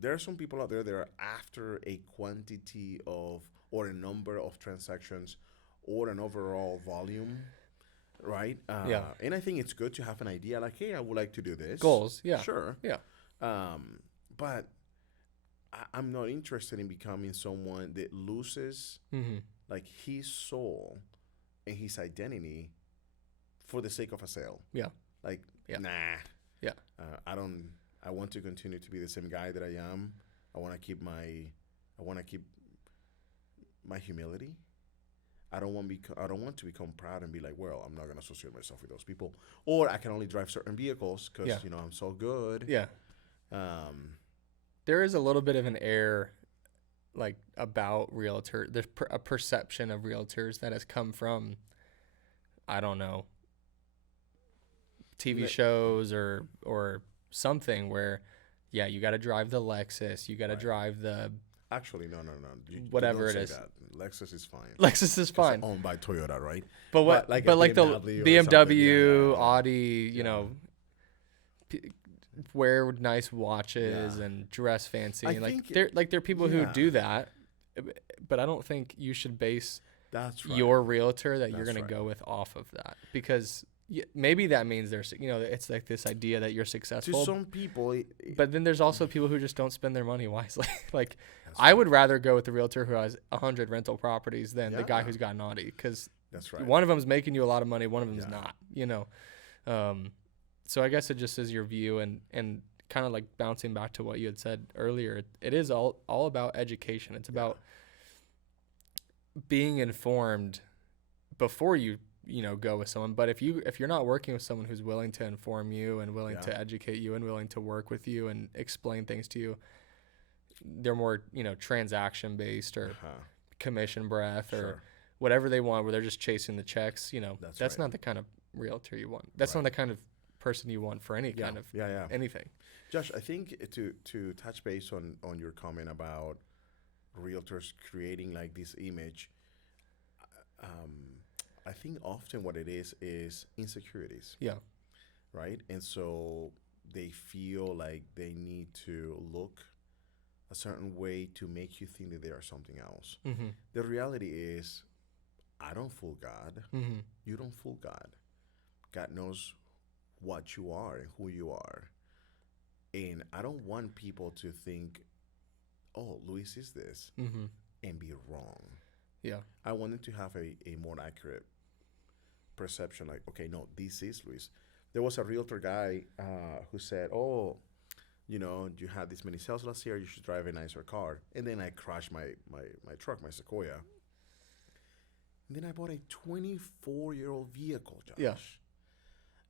there are some people out there that are after a quantity of or a number of transactions or an overall volume, right? And I think it's good to have an idea like, hey, I would like to do this. Goals, Sure. Yeah. But I'm not interested in becoming someone that loses like his soul and his identity for the sake of a sale. Yeah. Like, nah. Yeah. I want to continue to be the same guy that I am. I want to keep my humility. I don't want to become proud and be like, well, I'm not going to associate myself with those people. Or I can only drive certain vehicles because, you know, I'm so good. Yeah. There is a little bit of an air like about realtor, there's a perception of realtors that has come from, I don't know, TV shows or something where, you got to drive the Lexus, you got to drive the. Actually, no. Whatever it is. That. Lexus is fine. Lexus is fine. It's owned by Toyota, right? But what? But like the BMW, Audi, you know. Wear nice watches and dress fancy. They're people who do that, but I don't think you should base your realtor that you're going to go with off of that, because maybe that means there's, you know, it's like this idea that you're successful. To some people, but then there's also people who just don't spend their money wisely. Like I would rather go with the realtor who has 100 rental properties than the guy who's got an Audi, because one of them is making you a lot of money, one of them is not. You know. So I guess it just is your view, and kind of like bouncing back to what you had said earlier, it is all about education. It's about being informed before you go with someone. But if you're not working with someone who's willing to inform you and willing to educate you and willing to work with you and explain things to you, they're more, you know, transaction based or commission breath or whatever they want, where they're just chasing the checks. You know, that's not the kind of realtor you want. That's not the kind of person you want for any kind of anything. Josh, I think to touch base on your comment about realtors creating like this image, I think often what it is insecurities. Yeah. Right? And so they feel like they need to look a certain way to make you think that they are something else. Mm-hmm. The reality is, I don't fool God. Mm-hmm. You don't fool God. God knows what you are and who you are. And I don't want people to think, oh, Luis is this, and be wrong. Yeah. I want them to have a more accurate perception, like, okay, no, this is Luis. There was a realtor guy who said, oh, you know, you had this many sales last year, you should drive a nicer car. And then I crashed my truck, my Sequoia. And then I bought a 24-year-old vehicle, Josh. Yeah.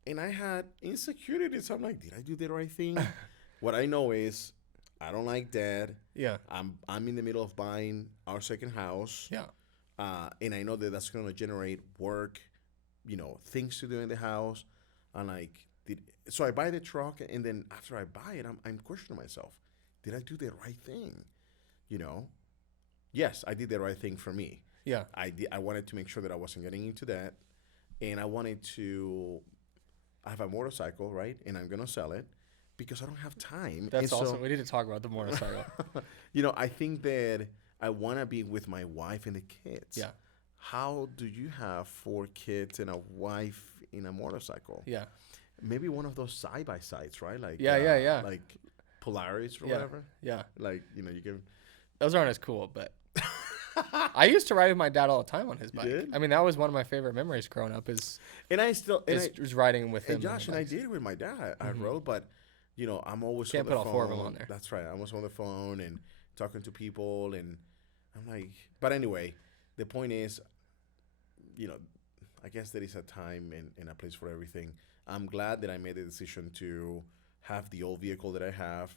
And I had insecurities. I'm like, did I do the right thing? What I know is I don't like that. Yeah. I'm in the middle of buying our second house. Yeah. And I know that that's going to generate work, you know, things to do in the house. I'm like, so I buy the truck, and then after I buy it, I'm questioning myself. Did I do the right thing? You know? Yes, I did the right thing for me. Yeah. I wanted to make sure that I wasn't getting into that. And I wanted to... I have a motorcycle, right? And I'm going to sell it because I don't have time. That's awesome. We need to talk about the motorcycle. You know, I think that I want to be with my wife and the kids. Yeah. how do you have 4 kids and a wife in a motorcycle? Yeah. Maybe one of those side-by-sides, right? Like Yeah. like Polaris or Yeah. whatever. Yeah. Like, you can... Those aren't as cool, but I used to ride with my dad all the time on his bike. did? I mean, that was one of my favorite memories growing up is riding with him. And Josh and I did with my dad. I rode, but I'm always Can't on the put all phone. 4 of them on there. That's right. I'm always on the phone and talking to people, and I'm like, but anyway, the point is, I guess there is a time and a place for everything. I'm glad that I made the decision to have the old vehicle that I have.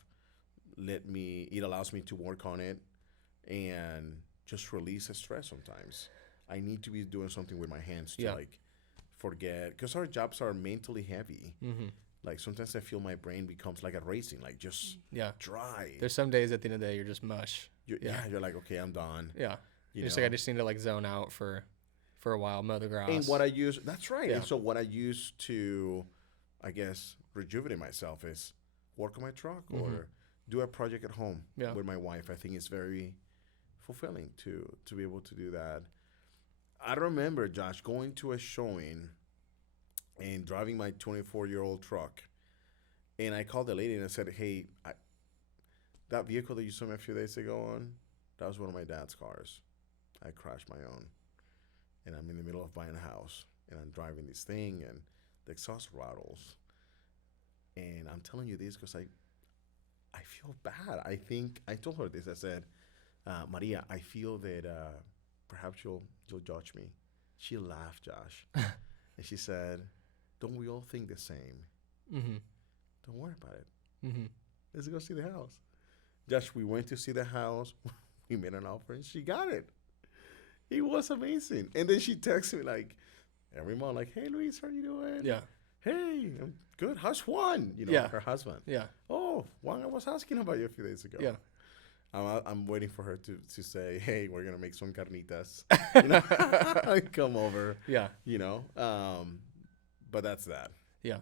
It allows me to work on it and just release the stress sometimes. I need to be doing something with my hands to forget, because our jobs are mentally heavy. Mm-hmm. Like sometimes I feel my brain becomes like a racing, like just dry. There's some days at the end of the day you're just mush. You're like, okay, I'm done. Yeah. You're just like, I just need to like zone out for a while, mow the grass. And what I use, that's right. Yeah. And so what I use to, I guess, rejuvenate myself is work on my truck or do a project at home with my wife. I think it's very fulfilling to be able to do that. I remember, Josh, going to a showing and driving my 24-year-old truck. And I called the lady and I said, hey, that vehicle that you saw me a few days ago on, that was one of my dad's cars. I crashed my own. And I'm in the middle of buying a house. And I'm driving this thing and the exhaust rattles. And I'm telling you this because I feel bad. I think, I told her this. I said, Maria, I feel that perhaps you'll judge me. She laughed, Josh. And she said, don't we all think the same? Mm-hmm. Don't worry about it. Mm-hmm. Let's go see the house. Josh, we went to see the house. We made an offer and she got it. It was amazing. And then she texted me like every month, like, hey, Luis, how are you doing? Yeah. Hey, I'm good. How's Juan? Her husband. Yeah. Oh, Juan, I was asking about you a few days ago. Yeah. I'm waiting for her to say, hey, we're going to make some carnitas. Come over. Yeah. But that's that. Yeah.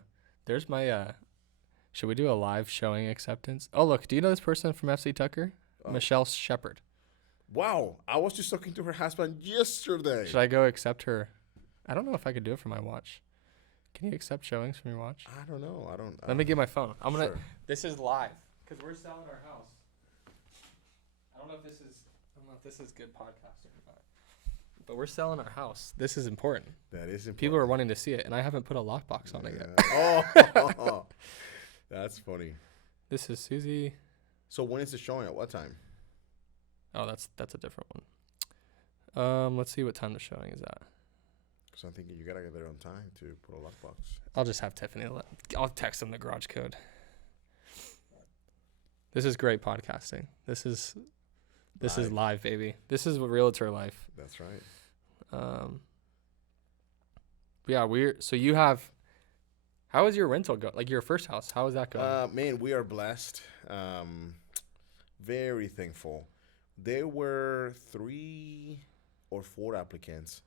There's my, should we do a live showing acceptance? Oh, look, do you know this person from FC Tucker? Michelle Shepard. Wow. I was just talking to her husband yesterday. Should I go accept her? I don't know if I could do it from my watch. Can you accept showings from your watch? I don't know. Let me get my phone. Sure. This is live because we're selling our house. I don't know if this is good podcasting or not. But we're selling our house. This is important. That is important. People are wanting to see it, and I haven't put a lockbox on it yet. Oh, that's funny. This is Susie. So when is the showing? At what time? Oh, that's a different one. Let's see what time the showing is at. Because I'm thinking you gotta get there on time to put a lockbox. I'll just have Tiffany. I'll text them the garage code. This is great podcasting. This is live, baby. This is what realtor life. That's right. Yeah, so you have. How is your rental go? Like your first house? How is that going? Man, we are blessed. Very thankful. There were 3 or 4 applicants.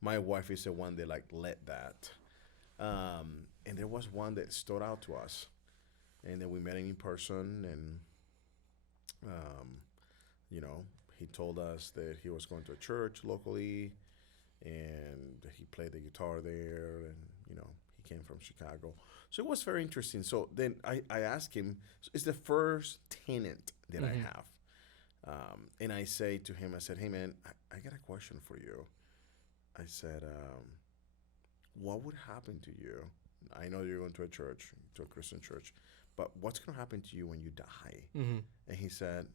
My wife is the one that led that. And there was one that stood out to us. And then we met him in person and, he told us that he was going to a church locally and he played the guitar there and, he came from Chicago. So it was very interesting. So then I asked him, it's the first tenant that I have. And I say to him, I said, hey man, I got a question for you. I said, what would happen to you? I know you're going to a church, to a Christian church, but what's going to happen to you when you die? Mm-hmm. And he said,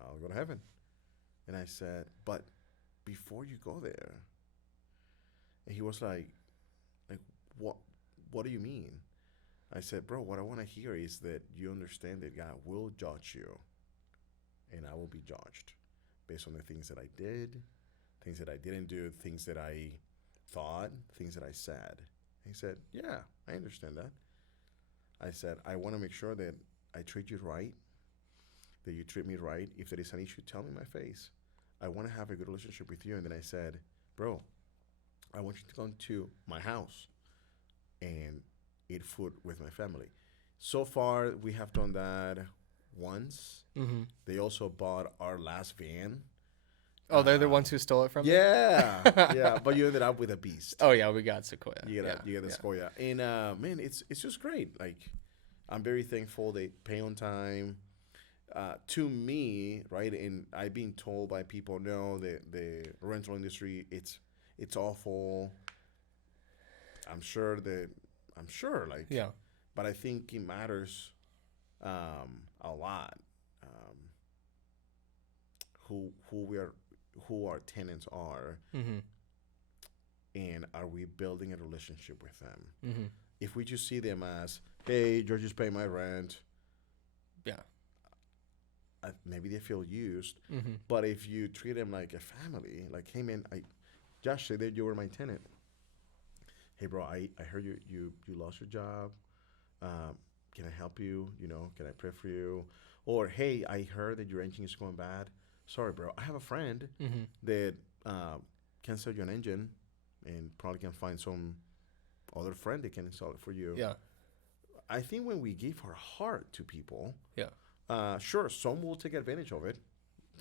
I'll go to heaven. And I said, but before you go there, and he was like, what do you mean? I said, bro, what I want to hear is that you understand that God will judge you, and I will be judged based on the things that I did, things that I didn't do, things that I thought, things that I said. He said, yeah, I understand that. I said, I want to make sure that I treat you right, that you treat me right. If there is an issue, tell me in my face. I want to have a good relationship with you. And then I said, bro, I want you to come to my house and eat food with my family. So far, we have done that once. Mm-hmm. They also bought our last van Oh, they're the ones who stole it from you? Yeah. But you ended up with a beast. Oh, yeah, we got Sequoia. You get the Sequoia. And, man, it's just great. Like, I'm very thankful they pay on time. To me, right, and I've been told by people, no, the rental industry, it's awful. I'm sure, like, Yeah. but I think it matters a lot who our tenants are, Mm-hmm. and are we building a relationship with them? Mm-hmm. If we just see them as, hey, you're just paying my rent, Yeah. maybe they feel used. Mm-hmm. But if you treat them like a family, like, hey man, Josh said that you were my tenant. Hey bro, I heard you lost your job. Can I help you? Can I pray for you? Or hey, I heard that your engine is going bad. Sorry bro, I have a friend Mm-hmm. that can sell you an engine, and probably can find some other friend that can install it for you. Yeah. I think when we give our heart to people, Yeah. sure, some will take advantage of it.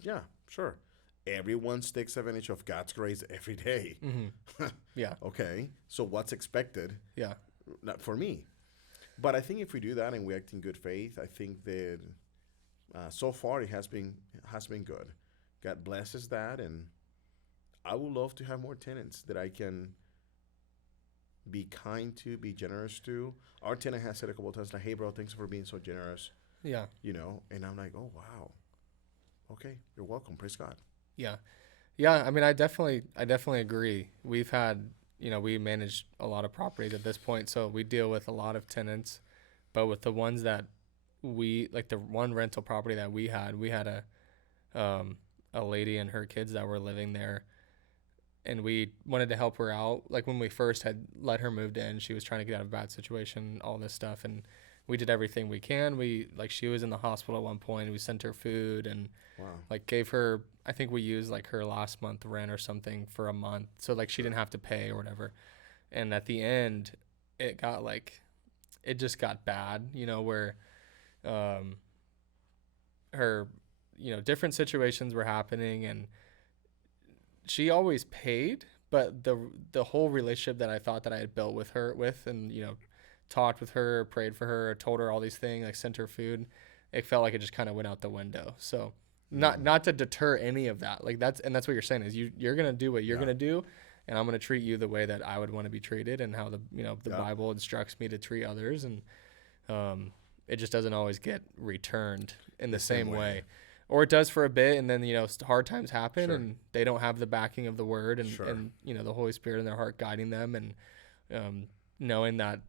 Yeah, sure. Everyone takes advantage of God's grace every day. Mm-hmm. Yeah. Okay, so what's expected? Yeah. Not for me. But I think if we do that and we act in good faith, I think that so far it has been good. God blesses that, and I would love to have more tenants that I can be kind to, be generous to. Our tenant has said a couple of times, like, hey bro, thanks for being so generous. Yeah. And I'm like, oh wow, okay, you're welcome, praise God. Yeah. I mean, I definitely agree. We've had, we manage a lot of properties at this point, so we deal with a lot of tenants, but with the ones that like the one rental property that we had a lady and her kids that were living there, and we wanted to help her out. Like when we first had let her moved in, she was trying to get out of a bad situation, all this stuff, and we did everything we can. She was in the hospital at one point. We sent her food and gave her, I think we used like her last month rent or something for a month. So like she didn't have to pay or whatever. And at the end, it just got bad, where her, different situations were happening, and she always paid, but the whole relationship that I thought that I had built with her and, talked with her, prayed for her, told her all these things, like sent her food, it felt like it just kind of went out the window. So not to deter any of that. Like that's what you're saying is you're going to do what you're going to do, and I'm going to treat you the way that I would want to be treated, and how the Bible instructs me to treat others. And it just doesn't always get returned in the same way. Or it does for a bit, and then, hard times happen, and they don't have the backing of the word and the Holy Spirit in their heart guiding them, and knowing that,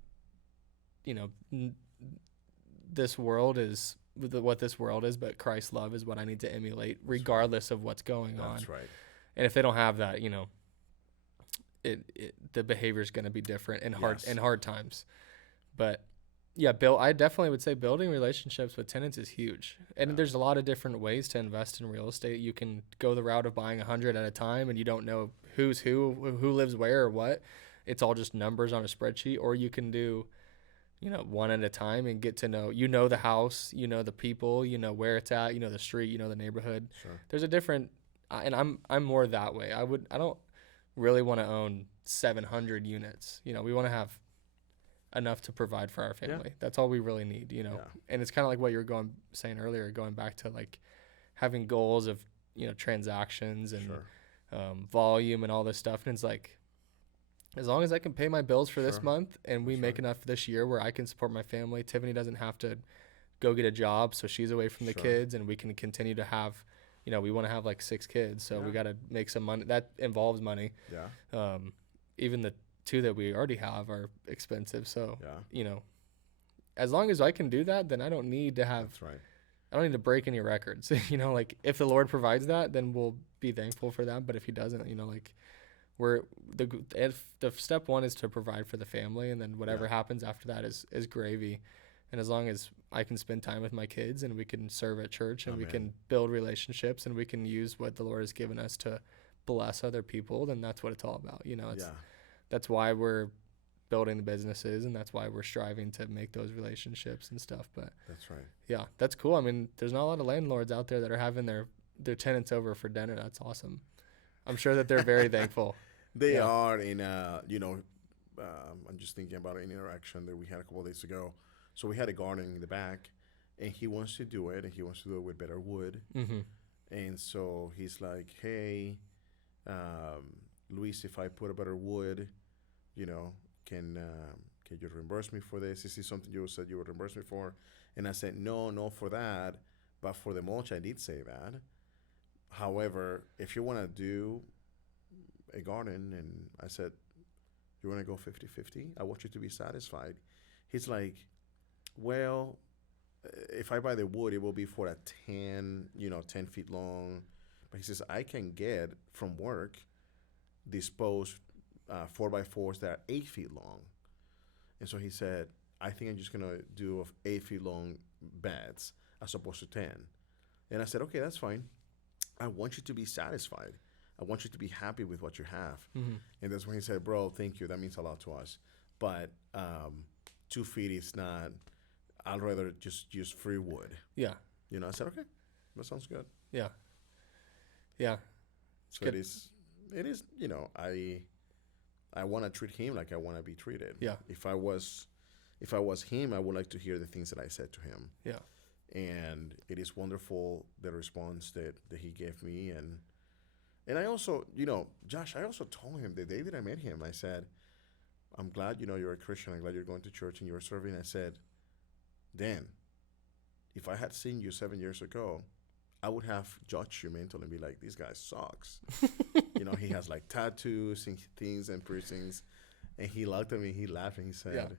this world is what this world is, but Christ's love is what I need to emulate regardless of what's going on. That's right. And if they don't have that, the behavior is going to be different in hard times. But yeah, I definitely would say building relationships with tenants is huge. And there's a lot of different ways to invest in real estate. You can go the route of buying 100 at a time, and you don't know who's who lives where or what. It's all just numbers on a spreadsheet. Or you can do, one at a time and get to know, the house, the people, where it's at, the street, the neighborhood. Sure. There's a different, and I'm more that way. I don't really want to own 700 units. We want to have enough to provide for our family. Yeah. That's all we really need, And it's kind of like what you were saying earlier, going back to like having goals of, transactions and volume and all this stuff. And it's like, as long as I can pay my bills for this month, and we make enough this year where I can support my family, Tiffany doesn't have to go get a job, so she's away from the kids, and we can continue to have, we want to have like 6 kids, so we got to make some money. That involves money. Yeah. Even the 2 that we already have are expensive, so as long as I can do that, then I don't need to have. That's right. I don't need to break any records. Like if the Lord provides that, then we'll be thankful for that. But if He doesn't, if the step 1 is to provide for the family, and then whatever happens after that is gravy. And as long as I can spend time with my kids, and we can serve at church, and we can build relationships, and we can use what the Lord has given us to bless other people, then that's what it's all about. That's why we're building the businesses, and that's why we're striving to make those relationships and stuff. But that's right. Yeah, that's cool. I mean, there's not a lot of landlords out there that are having their their tenants over for dinner. That's awesome. I'm sure that they're very thankful. They are in, I'm just thinking about an interaction that we had a couple of days ago. So we had a garden in the back, and he wants to do it, and he wants to do it with better wood. Mm-hmm. And so he's like, hey, Luis, if I put a better wood, can you reimburse me for this? This is something you said you would reimburse me for. And I said, no, for that. But for the mulch, I did say that. However, if you want to do a garden, and I said, you want to go 50-50? I want you to be satisfied. He's like, well, if I buy the wood, it will be for a 10 feet long. But he says, I can get from work disposed 4x4s that are 8 feet long. And so he said, I think I'm just going to do 8 feet long beds as opposed to 10. And I said, okay, that's fine. I want you to be satisfied. I want you to be happy with what you have. Mm-hmm. And that's when he said, bro, thank you. That means a lot to us. But 2 feet is not, I'd rather just use free wood. Yeah. I said, okay, that sounds good. Yeah. Yeah. So good. It is, I want to treat him like I want to be treated. Yeah. If I was him, I would like to hear the things that I said to him. Yeah. And it is wonderful, the response that he gave me. And I also, Josh, I also told him the day that I met him, I said, I'm glad, you're a Christian. I'm glad you're going to church and you're serving. I said, Dan, if I had seen you 7 years ago, I would have judged you mentally and be like, this guy sucks. He has like tattoos and things and piercings. And he looked at me, he laughed, and he said,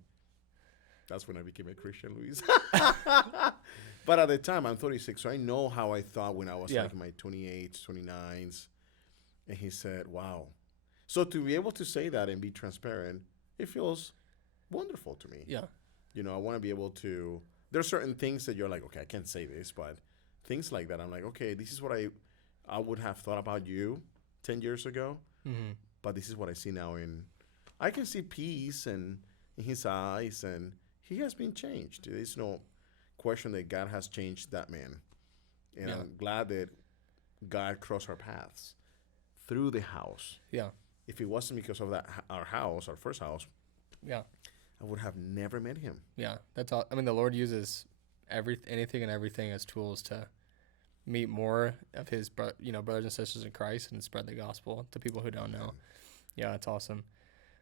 that's when I became a Christian, Luis. But at the time, I'm 36, so I know how I thought when I was like in my 28s, 29s. And he said, wow. So to be able to say that and be transparent, it feels wonderful to me. Yeah. I want to be able to, there are certain things that you're like, okay, I can't say this, but things like that, I'm like, okay, this is what I would have thought about you 10 years ago, but this is what I see now. I can see peace in his eyes, and he has been changed. There's no question that God has changed that man. And I'm glad that God crossed our paths through the house. Yeah. If it wasn't because of our first house, I would have never met him. Yeah, that's all. I mean, the Lord uses anything and everything as tools to meet more of his brothers and sisters in Christ and spread the gospel to people who don't know. Yeah, that's awesome.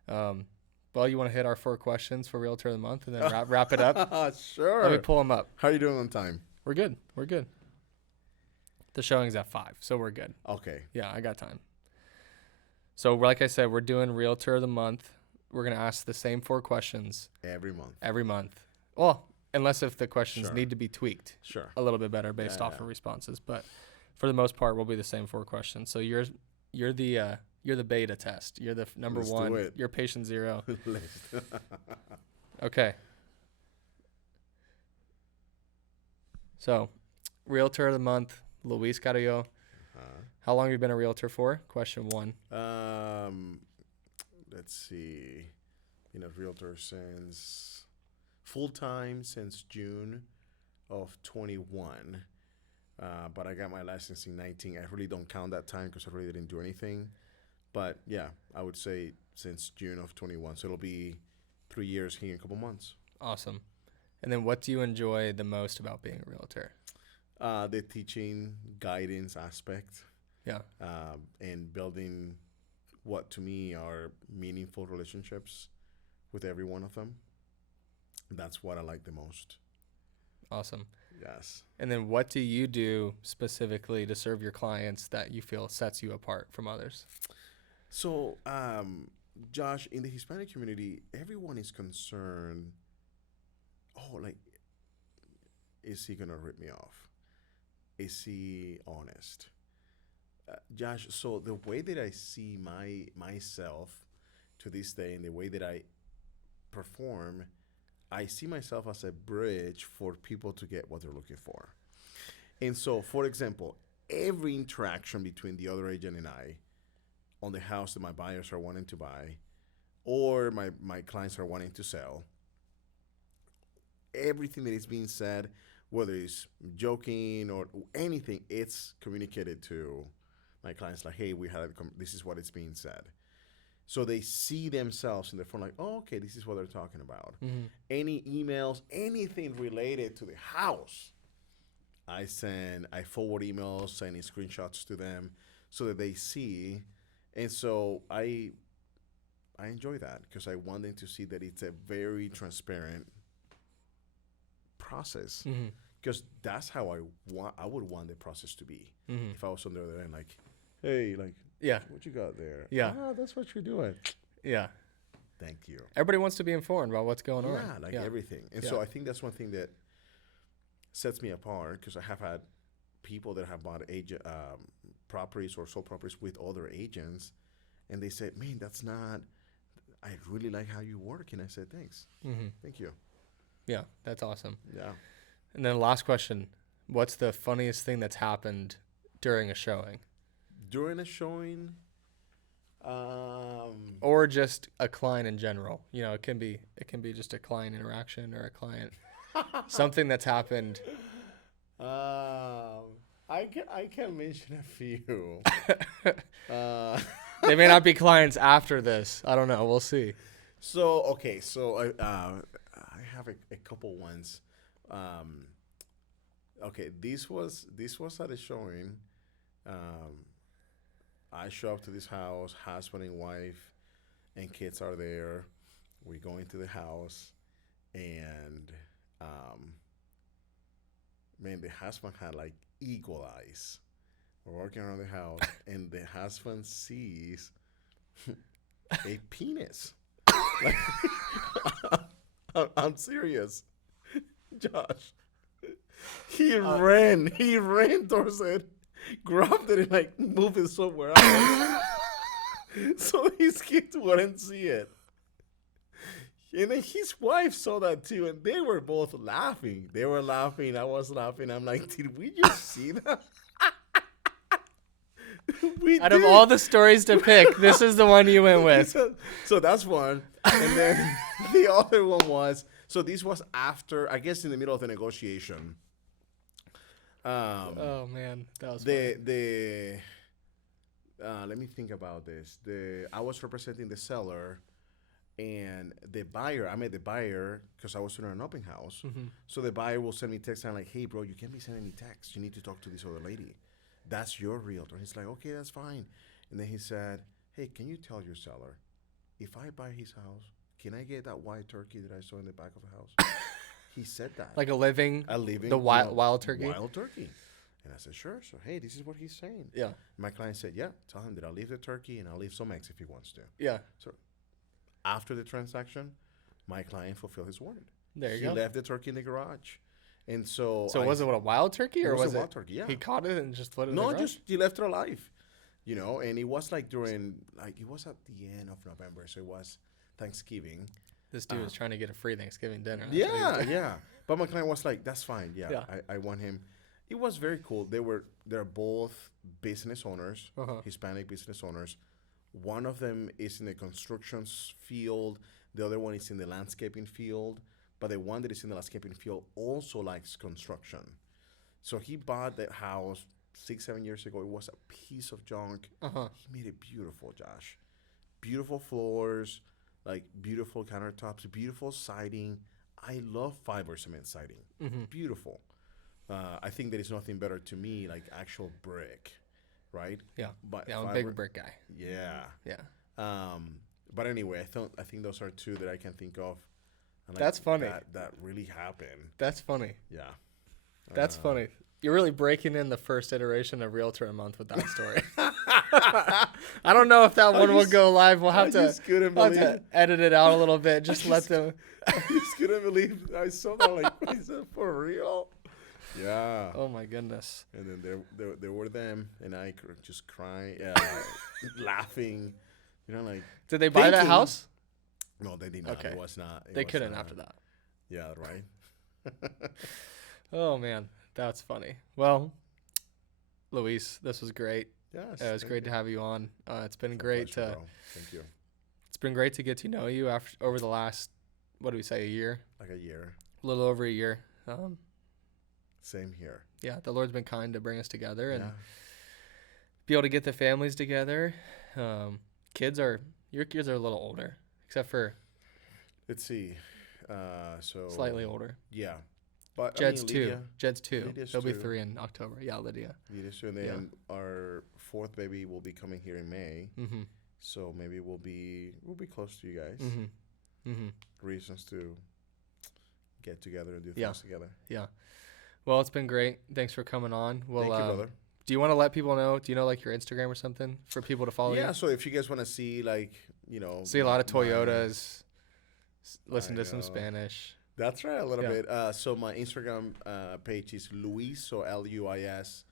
Well, you want to hit our 4 questions for Realtor of the Month and then wrap it up? Sure. Let me pull them up. How are you doing on time? We're good. The showing's at 5, so we're good. Okay. Yeah, I got time. So like I said, we're doing Realtor of the Month. We're going to ask the same 4 questions. Every month. Well, unless if the questions need to be tweaked a little bit better based off of responses. But for the most part, we'll be the same 4 questions. So you're the beta test. You're the number Let's 1. do it. You're patient 0. Okay. So, Realtor of the Month, Luis Carrillo. How long have you been a realtor for? Question 1. Let's see. Been a realtor since full-time since June of 21. But I got my license in 19. I really don't count that time because I really didn't do anything. But yeah, I would say since June of 21. So it'll be 3 years here in a couple months. Awesome. And then what do you enjoy the most about being a realtor? The teaching, guidance aspect. Yeah. And building what to me are meaningful relationships with every one of them. That's what I like the most. Awesome. Yes. And then what do you do specifically to serve your clients that you feel sets you apart from others? So, Josh, in the Hispanic community, everyone is concerned, is he going to rip me off? Is he honest? Josh, so the way that I see myself to this day and the way that I perform, I see myself as a bridge for people to get what they're looking for. And so, for example, every interaction between the other agent and I on the house that my buyers are wanting to buy or my clients are wanting to sell, everything that is being said, whether it's joking or anything, it's communicated to my clients like, hey, this is what it's being said. So they see themselves in the phone like, oh, okay, this is what they're talking about. Mm-hmm. Any emails, anything related to the house, I forward emails, sending screenshots to them so that they see. And so I enjoy that because I want them to see that it's a very transparent process. Because that's how I would want the process to be. If I was on the other end, like, hey, like, yeah, what you got there? Yeah. That's what you're doing. Yeah. Thank you. Everybody wants to be informed about what's going on. Yeah, like everything. And so I think that's one thing that sets me apart because I have had people that have bought properties or sold properties with other agents, and they said, man, I really like how you work. And I said, thanks. Thank you. Yeah, that's awesome. Yeah. And then last question, what's the funniest thing that's happened during a showing? During a showing? Or just a client in general. You know, it can be just a client interaction or a client, something that's happened. I can mention a few. They may not be clients after this. I don't know. We'll see. So I have a couple ones. Okay, this was at a showing. I show up to this house, husband and wife, and kids are there. We go into the house, and man, the husband had like eagle eyes. We're walking around the house, and the husband sees a penis. Like, I'm serious, Josh. He ran towards it, grabbed it, and like moved it somewhere else, so his kids wouldn't see it. And then his wife saw that too, and they were both laughing. They were laughing. I was laughing. I'm like, did we just see that? Out of all the stories to pick, this is the one you went with. So that's one. And then the other one was, so this was after, I guess in the middle of the negotiation. Oh man, that was funny. Let me think about this. I was representing the seller and the buyer. I met the buyer because I was doing an open house. So the buyer will send me text and I'm like, hey bro, you can't be sending me texts. You need to talk to this other lady. That's your realtor. He's like, okay, that's fine. And then he said, hey, can you tell your seller, if I buy his house, can I get that white turkey that I saw in the back of the house? He said that. Like a living the wild turkey? Wild turkey. And I said, sure. So, hey, this is what he's saying. Yeah. My client said, yeah, tell him that I'll leave the turkey and I'll leave some eggs if he wants to. Yeah. So after the transaction, my client fulfilled his word. There you go. He left the turkey in the garage. And so was it a wild turkey or was it? A wild turkey, yeah. He caught it and just let it in the garage? just he left it alive. You know, and it was like it was at the end of November, so it was Thanksgiving. This dude was trying to get a free Thanksgiving dinner. Yeah. But my client was like, that's fine. Yeah. I want him. It was very cool. They're both business owners, Hispanic business owners. One of them is in the construction field. The other one is in the landscaping field. But the one that is in the landscaping field also likes construction. So he bought that house 6-7 years ago. It was a piece of junk. He made it beautiful, Josh. Beautiful floors, like beautiful countertops, beautiful siding. I love fiber cement siding. Beautiful. I think there is nothing better to me like actual brick, right? Yeah. But I'm a big brick guy. Yeah. Yeah. But anyway, I think those are two that I can think of. And that's funny. That really happened. That's funny. Yeah. That's funny. You're really breaking in the first iteration of Realtor a Month with that story. I don't know if that one will go live. We'll have to edit it out a little bit. Just let them. I just couldn't believe I saw that. Like, is that for real? Yeah. Oh my goodness. And then there were them, and I just crying, laughing. You know, like. Did they buy that house? No, they did not. Okay. It was not. They couldn't after that. Yeah, right. Oh, man. That's funny. Well, Luis, this was great. Yes. It was great to have you on. It's been great to. Thank you. It's been great to get to know you over the last, what do we say, a year? Like a year. A little over a year. Same here. Yeah, the Lord's been kind to bring us together and Yeah. be able to get the families together. Your kids are a little older, except for Let's see. So slightly older. Yeah. But Jed's Lydia, 2. Jed's 2. Lydia's They'll be 2. 3 in October. Yeah, Lydia. Lydia's 2, and then our 4th baby will be coming here in May. Mm-hmm. So maybe we'll be close to you guys. Mm-hmm. Mm-hmm. Reasons to get together and do Yeah. things together. Yeah. Well, it's been great. Thanks for coming on. Well, Thank you, brother. do you want to let people know? Do you know like your Instagram or something for people to follow you? Yeah. So if you guys want to see See a lot of Toyotas. Listen I to some know. Spanish. That's right, a little Yeah. bit. So my Instagram page is Luis, so Luis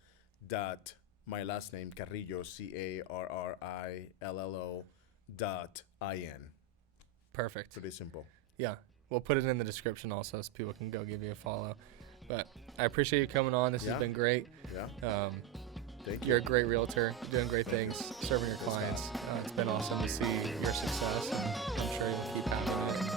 dot my last name Carrillo, CARRILLO.IN. Perfect. Pretty simple. Yeah. We'll put it in the description also so people can go give you a follow. But I appreciate you coming on. This has been great. Yeah. Thank you. You're a great realtor, doing great things, serving your clients. It's been awesome to see your success, and I'm sure you'll keep having it.